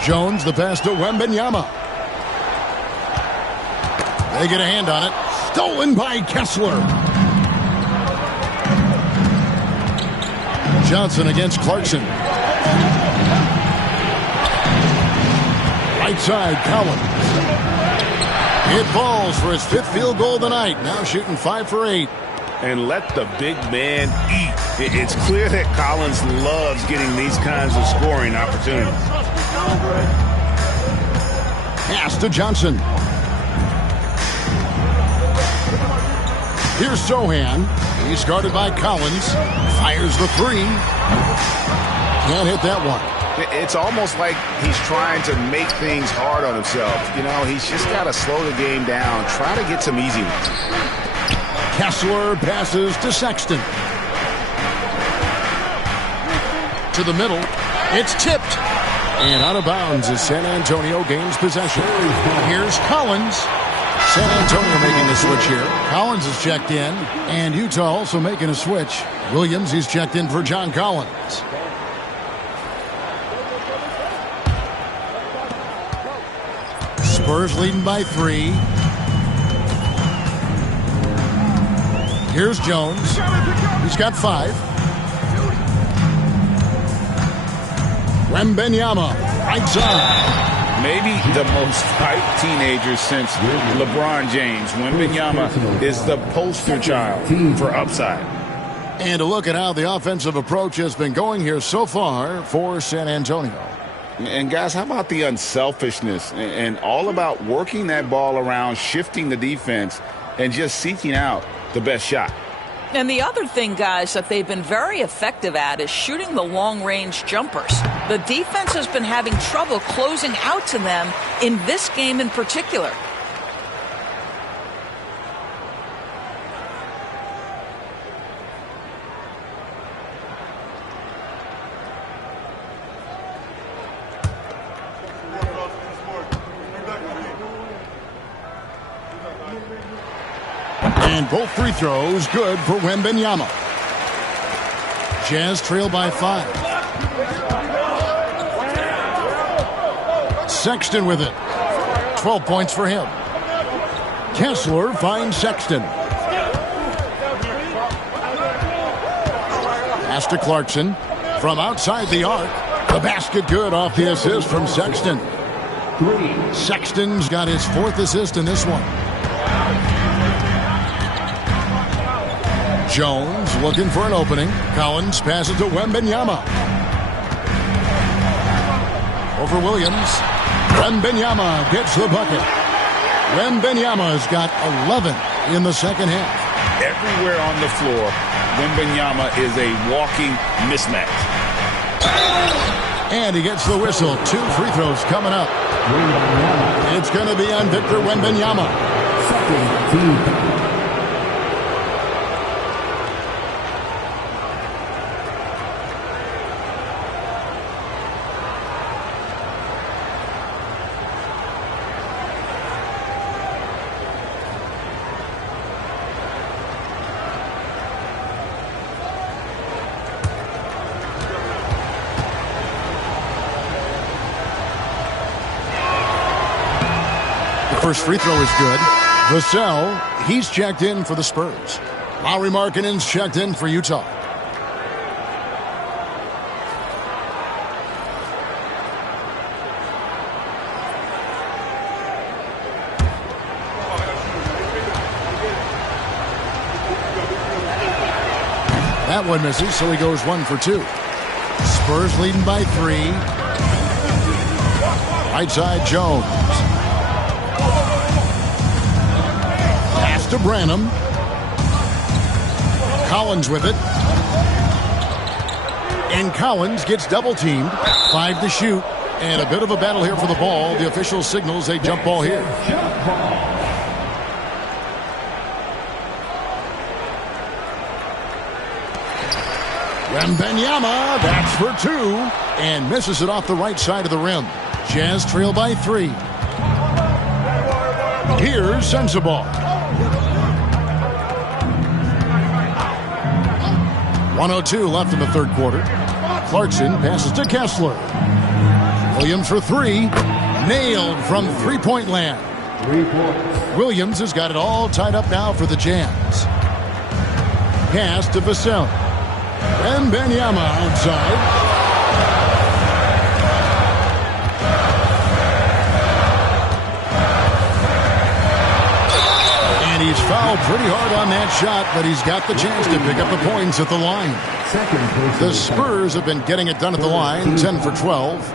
Jones, the pass to Wembanyama. They get a hand on it. Stolen by Kessler. Johnson against Clarkson. Right side, Collins. It falls for his 5th field goal of the night. Now shooting 5 for 8. And let the big man eat. It's clear that Collins loves getting these kinds of scoring opportunities. Pass to Johnson. Here's Sohan. He's guarded by Collins. Fires the 3. Can't hit that one. It's almost like he's trying to make things hard on himself. You know, he's just got to slow the game down. Try to get some easy ones. Kessler passes to Sexton. To the middle. It's tipped. And out of bounds as San Antonio gains possession. Here's Collins. San Antonio making the switch here. Collins is checked in. And Utah also making a switch. Williams, he's checked in for John Collins. Spurs leading by 3. Here's Jones. He's got 5. Wembanyama, right side. Maybe the most hyped teenager since LeBron James. Wembanyama is the poster child for upside. And a look at how the offensive approach has been going here so far for San Antonio. And guys, how about the unselfishness and all about working that ball around, shifting the defense, and just seeking out the best shot. And the other thing, guys, that they've been very effective at is shooting the long-range jumpers. The defense has been having trouble closing out to them in this game in particular. And both free throws good for Wembanyama. Jazz trail by 5. Sexton with it. 12 points for him. Kessler finds Sexton. Pass to Clarkson. From outside the arc. The basket good off the assist from Sexton. Sexton's got his 4th assist in this one. Jones looking for an opening. Collins passes to Wembanyama. Over Williams. Wembanyama gets the bucket. Wembanyama's got 11 in the second half. Everywhere on the floor, Wembanyama is a walking mismatch. And he gets the whistle. 2 free throws coming up. It's going to be on Victor Wembanyama. Second team. First free throw is good. Vassell, he's checked in for the Spurs. Lauri Markkanen's checked in for Utah. one misses, so he goes 1 for 2. Spurs leading by 3. Right side, Jones. Pass to Branham. Collins with it. And Collins gets double-teamed. 5 to shoot. And a bit of a battle here for the ball. The official signals a jump ball here. Wembanyama, that's for 2. And misses it off the right side of the rim. Jazz trail by 3. Here's Sensabaugh. 1:02 left in the third quarter. Clarkson passes to Kessler. Williams for 3. Nailed from three-point land. Williams has got it all tied up now for the Jazz. Pass to Vassell. Wembanyama outside. And he's fouled pretty hard on that shot, but he's got the chance to pick up the points at the line. The Spurs have been getting it done at the line, 10 for 12.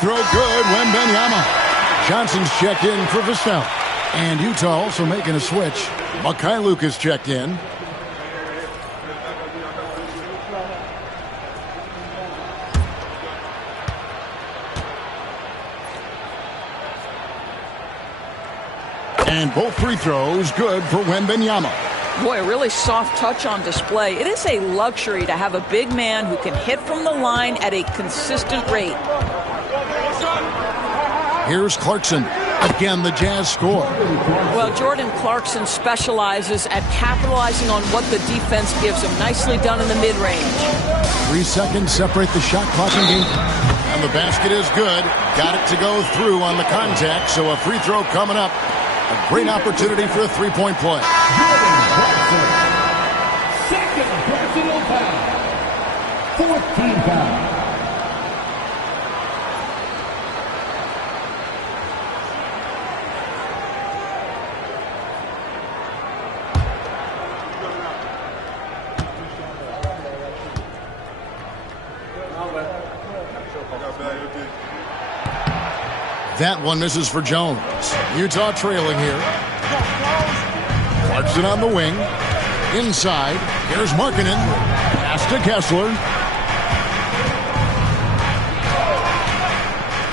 Throw good, Wembanyama. Johnson's checked in for Vassell. And Utah also making a switch. Markkanen is checked in. And both free throws good for Wembanyama. Boy, a really soft touch on display. It is a luxury to have a big man who can hit from the line at a consistent rate. Here's Clarkson. Again, the Jazz score. Well, Jordan Clarkson specializes at capitalizing on what the defense gives him. Nicely done in the mid-range. 3 seconds separate the shot clock and game. And the basket is good. Got it to go through on the contact, so a free throw coming up. A great opportunity for a three-point play. Second personal foul. 14 foul. That one misses for Jones. Utah trailing here. Clarkson on the wing. Inside. Here's Markkanen. Pass to Kessler.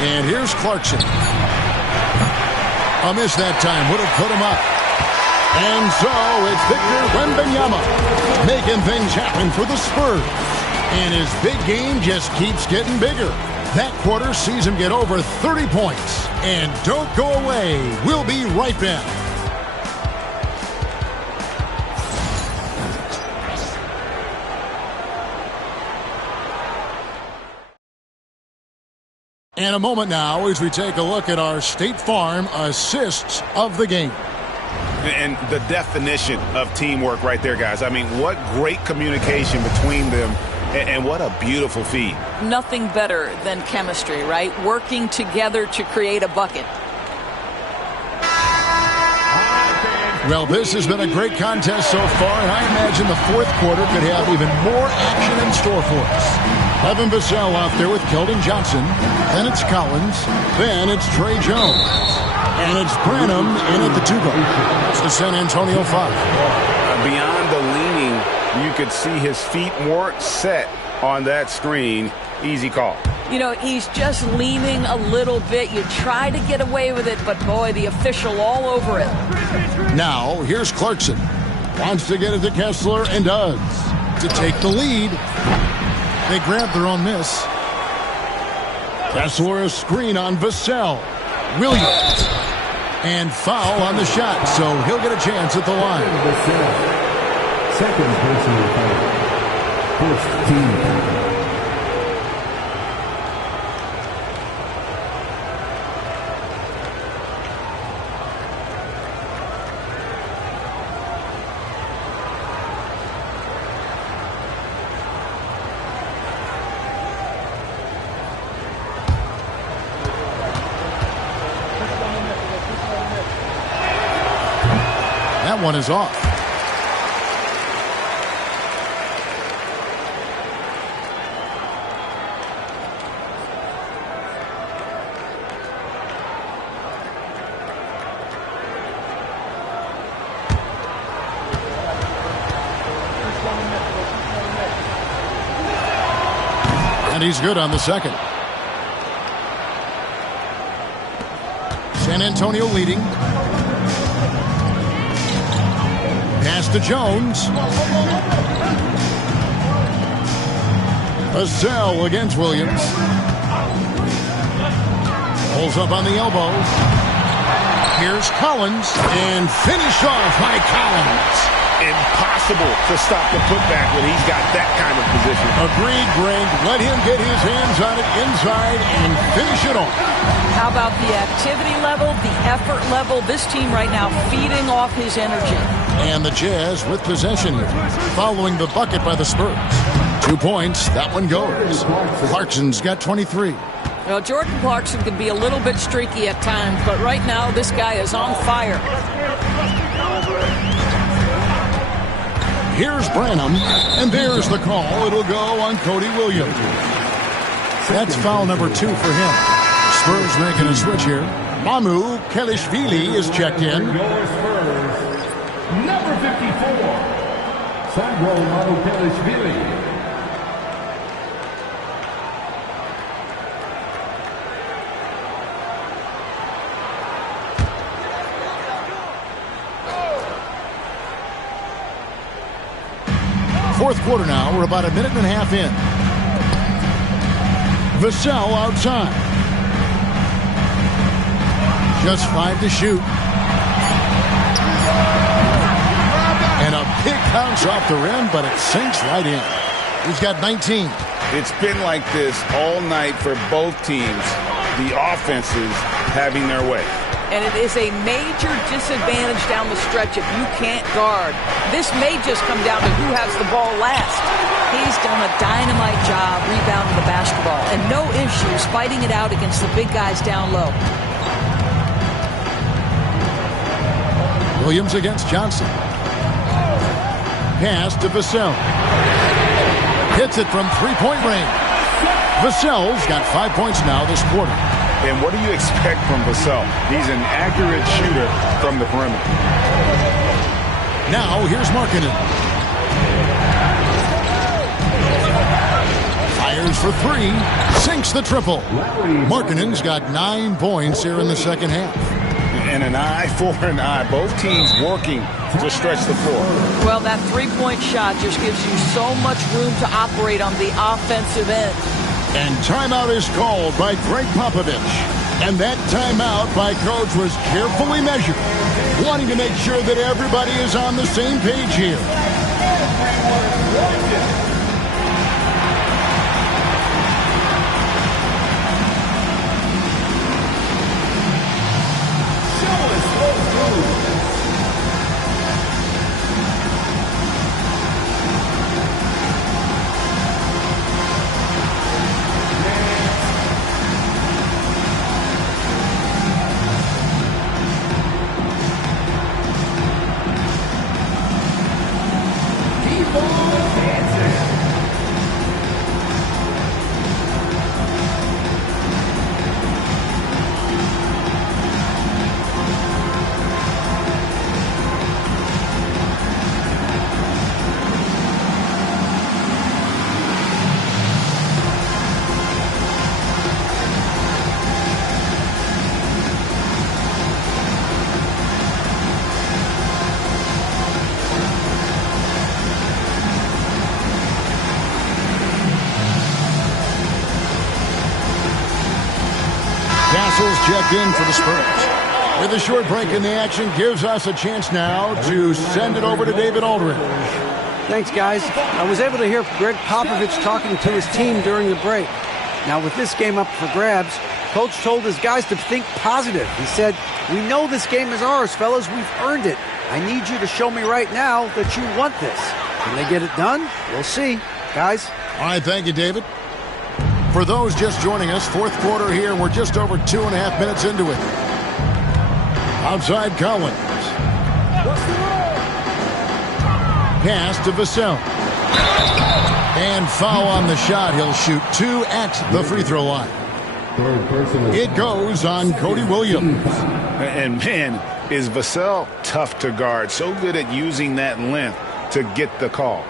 And here's Clarkson. A miss that time. Would have put him up. And so it's Victor Wembanyama making things happen for the Spurs. And his big game just keeps getting bigger. That quarter sees him get over 30 points. And don't go away. We'll be right back. And a moment now as we take a look at our State Farm assists of the game. And the definition of teamwork right there, guys. I mean, what great communication between them. And what a beautiful feed. Nothing better than chemistry, right? Working together to create a bucket. Well, this has been a great contest so far, and I imagine the fourth quarter could have even more action in store for us. Evan Vassell out there with Keldon Johnson. Then it's Collins. Then it's Trey Jones. And it's Branham in at the 2-guard. It's the San Antonio 5. Beyond the leaning, you could see his feet more set on that screen. Easy call. You know, he's just leaning a little bit. You try to get away with it, but boy, the official all over it. Now, here's Clarkson. Wants to get it to Kessler and does. To take the lead. They grab their own miss. Kessler a screen on Vassell. Williams. And foul on the shot, so he'll get a chance at the line. Second personal foul. First team foul. that one is off. And he's good on the second. San Antonio leading. Pass to Jones. Vassell against Williams. Pulls up on the elbow. Here's Collins. And finished off by Collins. Impossible to stop the putback when he's got that kind of position. Agreed, Greg. Let him get his hands on it inside and finish it off. How about the activity level, the effort level? This team right now feeding off his energy. And the Jazz with possession here, following the bucket by the Spurs. 2 points. That one goes. Clarkson's got 23. Well, Jordan Clarkson can be a little bit streaky at times, but right now this guy is on fire. Here's Branham, and there's the call. It'll go on Cody Williams. That's foul number 2 for him. Spurs making a switch here. Mamu Kelishvili is checked in. Number 54, Sandro Kelishvili. Fourth quarter now. We're about a minute and a half in. Vassell outside. Just 5 to shoot. And a big bounce off the rim, but it sinks right in. He's got 19. It's been like this all night for both teams. The offenses having their way. And it is a major disadvantage down the stretch if you can't guard. This may just come down to who has the ball last. He's done a dynamite job rebounding the basketball, and no issues fighting it out against the big guys down low. Williams against Johnson. Pass to Vassell. Hits it from three-point range. Vassell's got 5 points now this quarter. And what do you expect from Vassell? He's an accurate shooter from the perimeter. Now here's Markkanen. Fires for 3. Sinks the triple. Markkanen's got 9 points here in the second half. And an eye for an eye. Both teams working to stretch the floor. Well, that three-point shot just gives you so much room to operate on the offensive end. And timeout is called by Greg Popovich. And that timeout by Coach was carefully measured, wanting to make sure that everybody is on the same page here. Checked in for the Spurs. With a short break in the action, gives us a chance now to send it over to David Aldridge. Thanks, guys. I was able to hear Greg Popovich talking to his team during the break. Now, with this game up for grabs, Coach told his guys to think positive. He said, "We know this game is ours, fellas. We've earned it. I need you to show me right now that you want this." Can they get it done? We'll see. Guys. All right, thank you, David. For those just joining us, fourth quarter here. We're just over 2.5 minutes into it. Outside Collins. Pass to Vassell. And foul on the shot. He'll shoot 2 at the free throw line. It goes on Cody Williams. And man, is Vassell tough to guard. So good at using that length to get the call.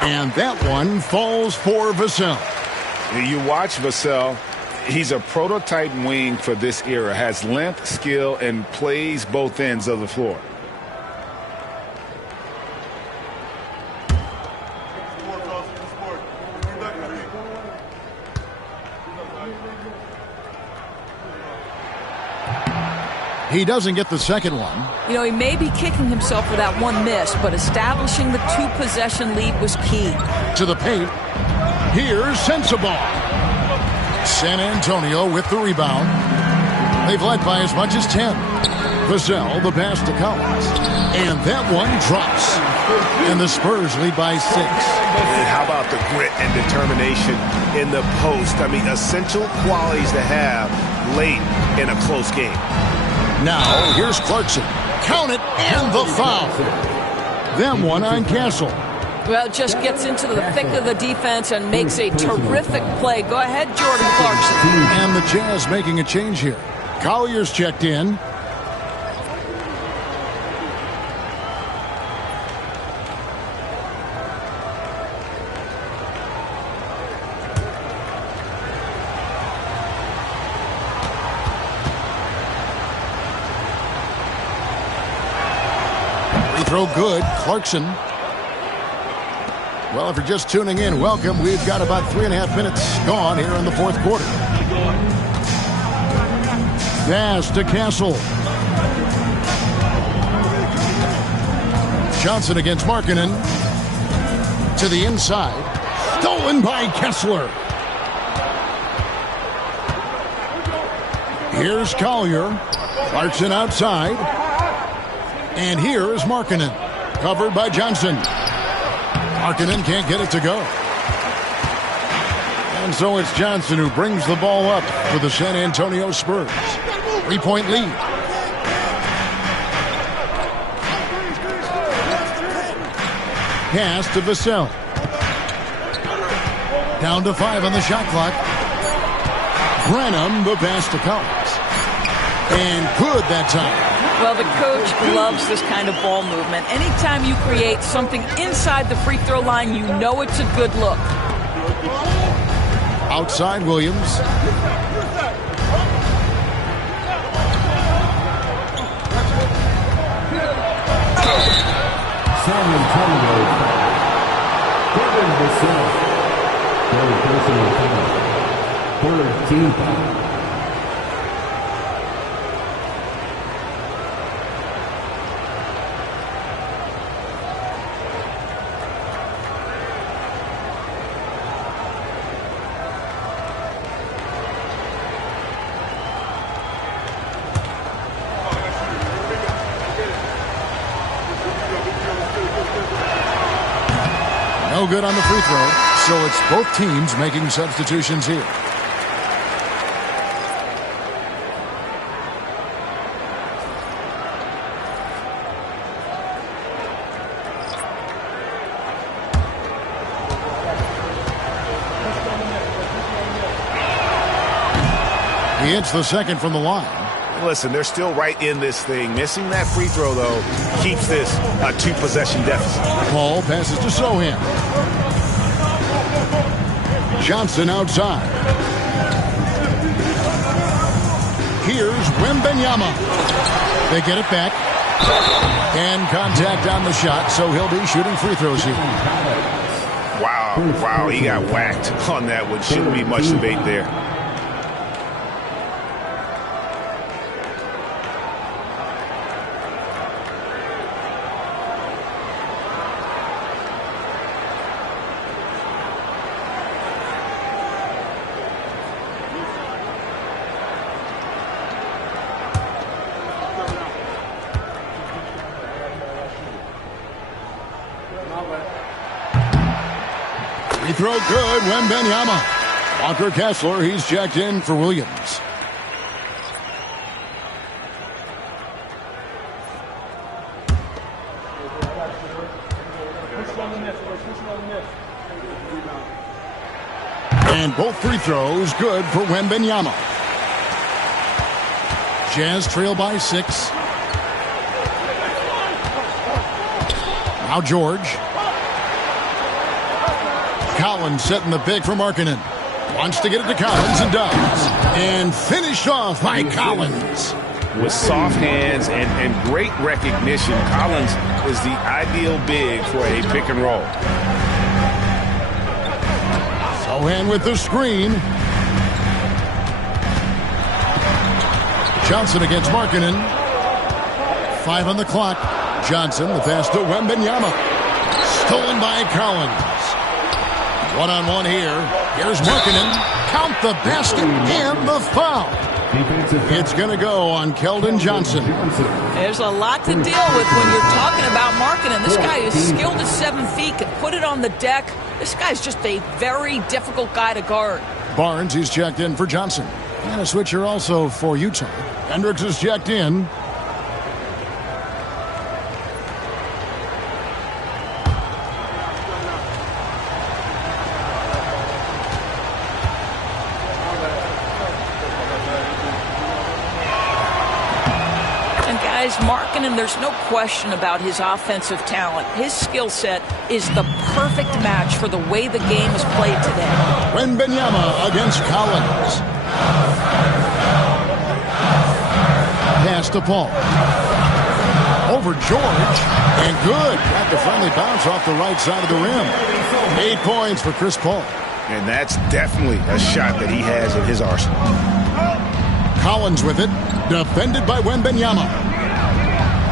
And that one falls for Vassell. You watch Vassell. He's a prototype wing for this era. Has length, skill, and plays both ends of the floor. He doesn't get the second one. You know, he may be kicking himself for that one miss, but establishing the 2-possession lead was key. To the paint. Here's Sensabaugh. San Antonio with the rebound. They've led by as much as 10. Vassell, the pass to Collins. And that one drops. And the Spurs lead by 6. And how about the grit and determination in the post? I mean, essential qualities to have late in a close game. Now, here's Clarkson. Count it, and the foul. Them one on Kessler. Well, just gets into the thick of the defense and makes a terrific play. Go ahead, Jordan Clarkson. And the Jazz making a change here. Collier's checked in. Throw good. Clarkson. Well, if you're just tuning in, welcome. We've got about 3.5 minutes gone here in the fourth quarter. Pass to Castle. Johnson against Markkanen. To the inside. Stolen by Kessler. Here's Collier. Clarkson outside. And here is Markkanen, covered by Johnson. Markkanen can't get it to go. And so it's Johnson who brings the ball up for the San Antonio Spurs. 3-point lead. Pass to Vassell. Down to 5 on the shot clock. Branham, the pass to Collins. And good that time. Well, the coach loves this kind of ball movement. Anytime you create something inside the free throw line, you know it's a good look. Outside Williams. San Antonio. Kevin Vassell. Third personal foul. Third team foul. No good on the free throw, so it's both teams making substitutions here. He hits the second from the line. Listen, they're still right in this thing. Missing that free throw, though, keeps this a 2-possession deficit. Ball passes to Sohan. Johnson outside. Here's Wembanyama. They get it back. And contact on the shot, so he'll be shooting free throws here. Wow, he got whacked on that one. Shouldn't be much debate there. throw good. Wembanyama. Walker Kessler, he's checked in for Williams. And both free throws good for Wembanyama. Jazz trail by 6. Now George. Collins setting the pick for Markkanen. Wants to get it to Collins and does. And finished off by Collins. With soft hands and great recognition, Collins is the ideal big for a pick and roll. Sohan with the screen. Johnson against Markkanen. 5 on the clock. Johnson, the pass to Wembanyama. Stolen by Collins. One-on-one here. Here's Markkanen. Count the basket and the foul. It's going to go on Keldon Johnson. There's a lot to deal with when you're talking about Markkanen. This guy is skilled at 7 feet, can put it on the deck. This guy's just a very difficult guy to guard. Barnes, he's checked in for Johnson. And a switcher also for Utah. Hendricks is checked in. Markkanen, there's no question about his offensive talent. His skill set is the perfect match for the way the game is played today. Wembanyama against Collins. Pass to Paul. Over George. And good. Got the friendly bounce off the right side of the rim. 8 points for Chris Paul. And that's definitely a shot that he has in his arsenal. Collins with it. Defended by Wembanyama.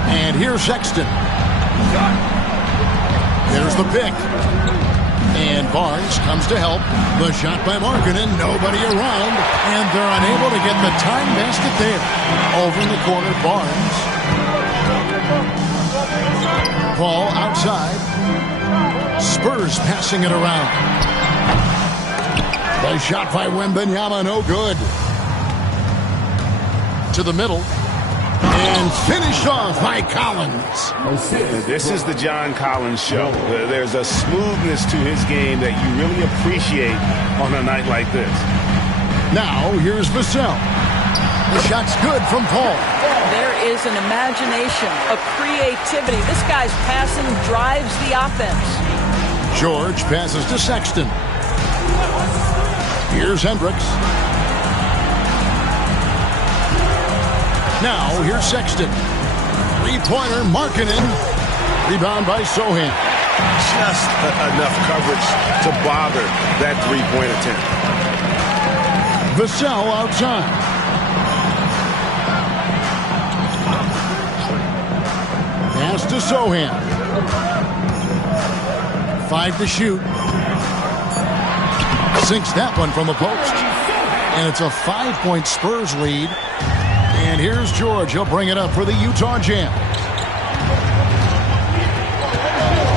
And here's Sexton. There's the pick. And Barnes comes to help. The shot by Markkanen. Nobody around. And they're unable to get the time basket there. Over in the corner, Barnes. Paul outside. Spurs passing it around. The shot by Wembanyama, no good. To the middle. And finished off by Collins. This is the John Collins show. There's a smoothness to his game that you really appreciate on a night like this. Now, here's Vassell. The shot's good from Paul. There is an imagination, a creativity. This guy's passing drives the offense. George passes to Sexton. Here's Hendricks. Now, here's Sexton. Three-pointer, Markkanen. Rebound by Sohan. Just enough coverage to bother that three-point attempt. Vassell outside. Pass to Sohan. 5 to shoot. Sinks that one from the post. And it's a 5-point Spurs lead. And here's George. He'll bring it up for the Utah Jazz.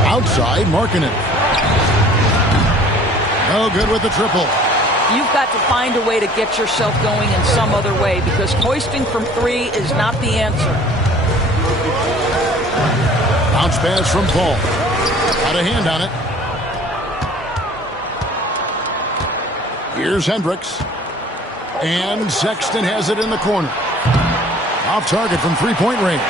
Outside, Markkanen. Oh, good with the triple. You've got to find a way to get yourself going in some other way because hoisting from 3 is not the answer. Bounce pass from Paul. Got a hand on it. Here's Hendricks. And Sexton has it in the corner. Off target from three-point range.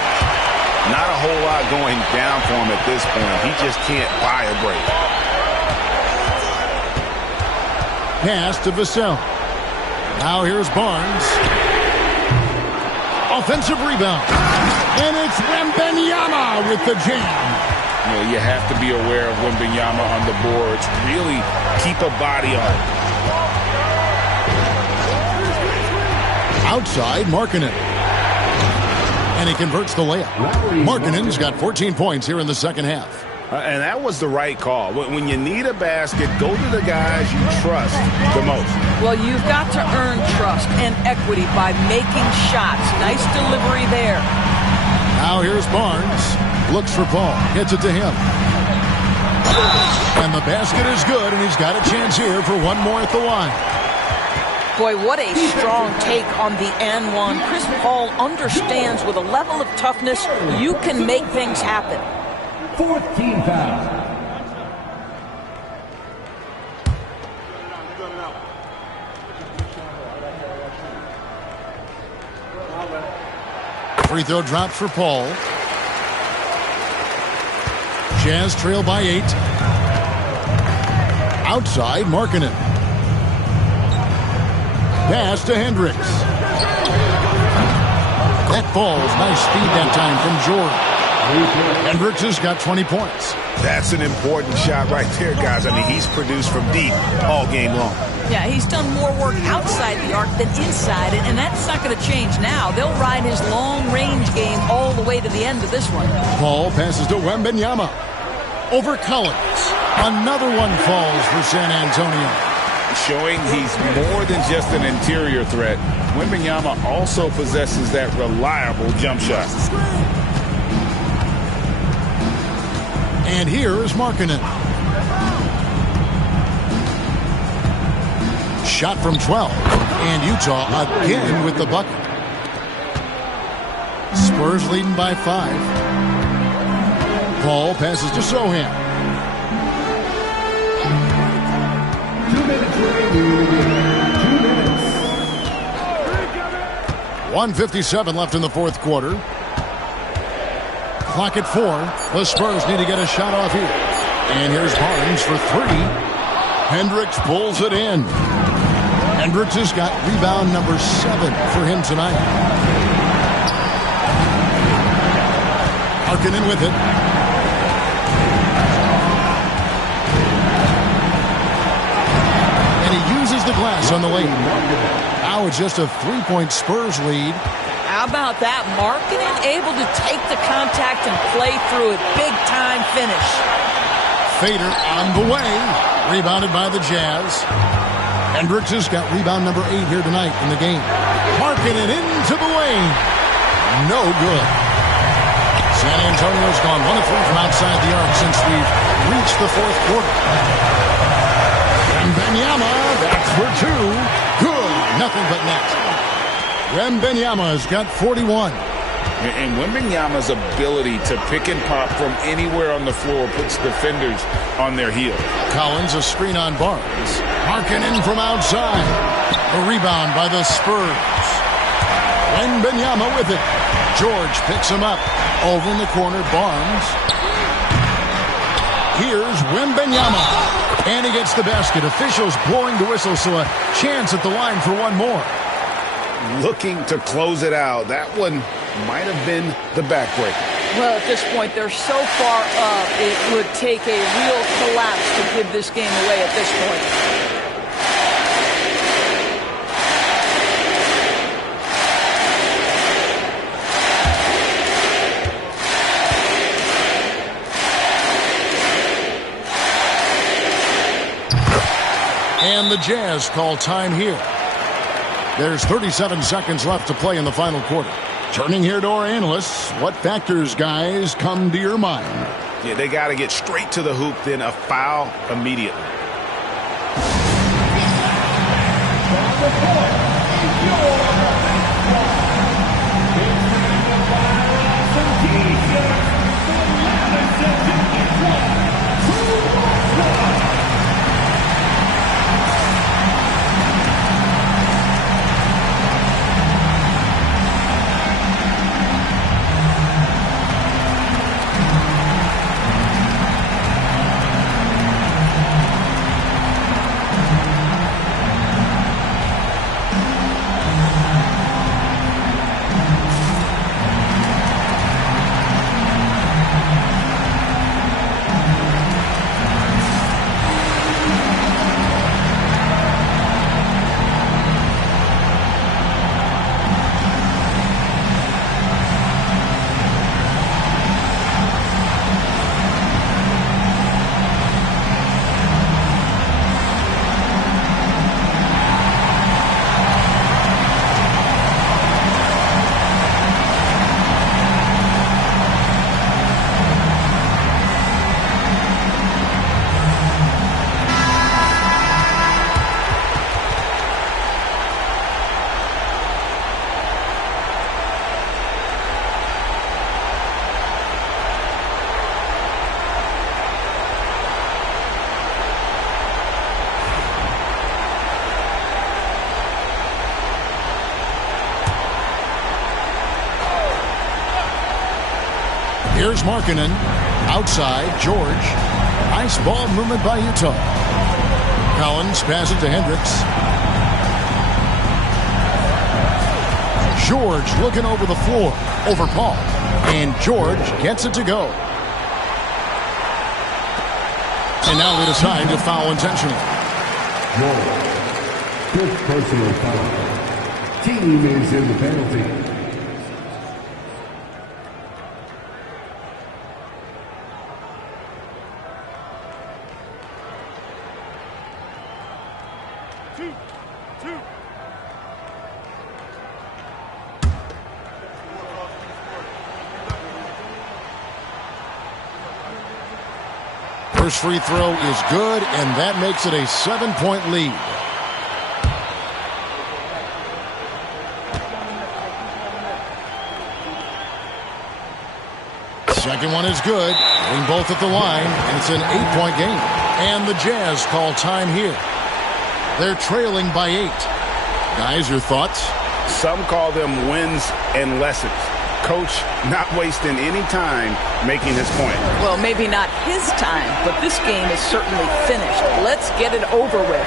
Not a whole lot going down for him at this point. He just can't buy a break. Pass to Vassell. Now here's Barnes. Offensive rebound. And it's Wembanyama with the jam. You know, you have to be aware of Wembanyama on the boards. Really keep a body on it. Outside, Markkanen. And he converts the layup. Markkanen's got 14 points here in the second half. And that was the right call. When you need a basket, go to the guys you trust the most. Well, you've got to earn trust and equity by making shots. Nice delivery there. Now here's Barnes. Looks for Paul. Gets it to him. And the basket is good, and he's got a chance here for one more at the line. Boy, what a strong take on the and one. Chris Paul understands with a level of toughness, you can make things happen. 14 foul. Free throw dropped for Paul. Jazz trail by 8. Outside, Markkanen. Pass to Hendricks. That falls. Nice speed that time from Jordan. Hendricks has got 20 points. That's an important shot right there, guys. I mean, he's produced from deep all game long. Yeah, he's done more work outside the arc than inside it, and that's not going to change now. They'll ride his long-range game all the way to the end of this one. Paul passes to Wembanyama. Over Collins. Another one falls for San Antonio. Showing he's more than just an interior threat. Wembanyama also possesses that reliable jump shot. And here is Markkanen. Shot from 12. And Utah again with the bucket. Spurs leading by 5. Paul passes to Sohan. 2 minutes remaining. 2 minutes. 1:57 left in the fourth quarter. Clock at 4. The Spurs need to get a shot off here. And here's Barnes for 3. Hendricks pulls it in. Hendricks has got rebound number 7 for him tonight. Markkanen with it. And he uses the glass on the lane. Now it's just a 3-point Spurs lead. How about that? Markkanen able to take the contact and play through it. Big-time finish. Fader on the way. Rebounded by the Jazz. Hendricks has got rebound number 8 here tonight in the game. Markkanen into the lane. No good. San Antonio's gone 1 of 3 from outside the arc since we've reached the fourth quarter. Wembanyama, that's for 2. Good. Nothing but net. Wembanyama has got 41. And Wembanyama's ability to pick and pop from anywhere on the floor puts defenders on their heels. Collins, a screen on Barnes. Markkanen from outside. A rebound by the Spurs. Wembanyama with it. George picks him up. Over in the corner, Barnes. Here's Wembanyama. And he gets the basket. Officials blowing the whistle, so a chance at the line for one more. Looking to close it out. That one might have been the backbreaker. Well, at this point, they're so far up, it would take a real collapse to give this game away at this point. And the Jazz call time here. There's 37 seconds left to play in the final quarter. Turning here to our analysts, what factors, guys, come to your mind? Yeah, they got to get straight to the hoop, then a foul immediately. Here's Markkanen. Outside, George. Nice ball movement by Utah. Collins passes to Hendricks. George looking over the floor. Over Paul. And George gets it to go. And now they decide to foul intentionally. Fifth personal foul. Team is in the penalty. First free throw is good, and that makes it a 7-point lead. Second one is good. Getting both at the line, and it's an 8-point game. And the Jazz call time here. They're trailing by 8. Guys, your thoughts? Some call them wins and lessons. Coach not wasting any time making his point. Well, maybe not his time, but this game is certainly finished. Let's get it over with.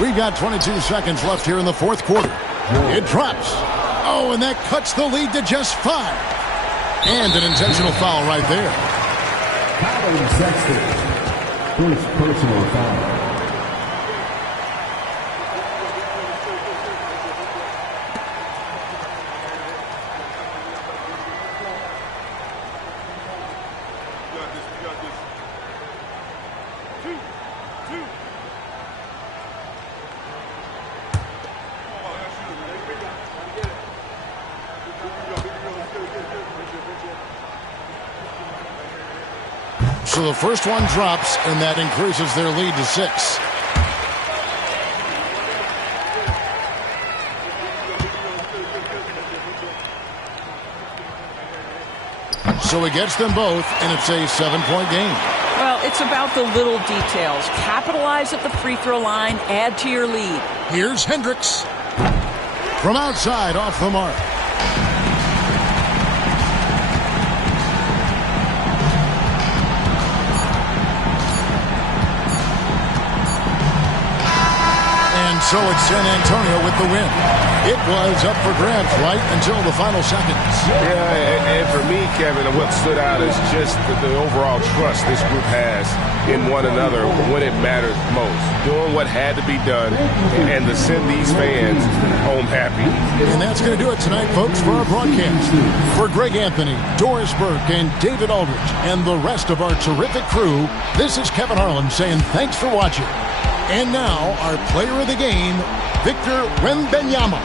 We've got 22 seconds left here in the fourth quarter. It drops. Oh, and that cuts the lead to just 5. And an intentional foul right there. Colin Sexton. First personal foul. So the first one drops, and that increases their lead to 6. So he gets them both, and it's a 7-point game. Well, it's about the little details. Capitalize at the free throw line, add to your lead. Here's Hendricks. From outside, off the mark. And so it's San Antonio with the win. It was up for grabs right until the final seconds. Yeah, and for me, Kevin, what stood out is just the overall trust this group has in one another when it matters most. Doing what had to be done and to send these fans home happy. And that's going to do it tonight, folks, for our broadcast. For Greg Anthony, Doris Burke, and David Aldridge, and the rest of our terrific crew, this is Kevin Harlan saying thanks for watching. And now, our player of the game, Victor Wembanyama.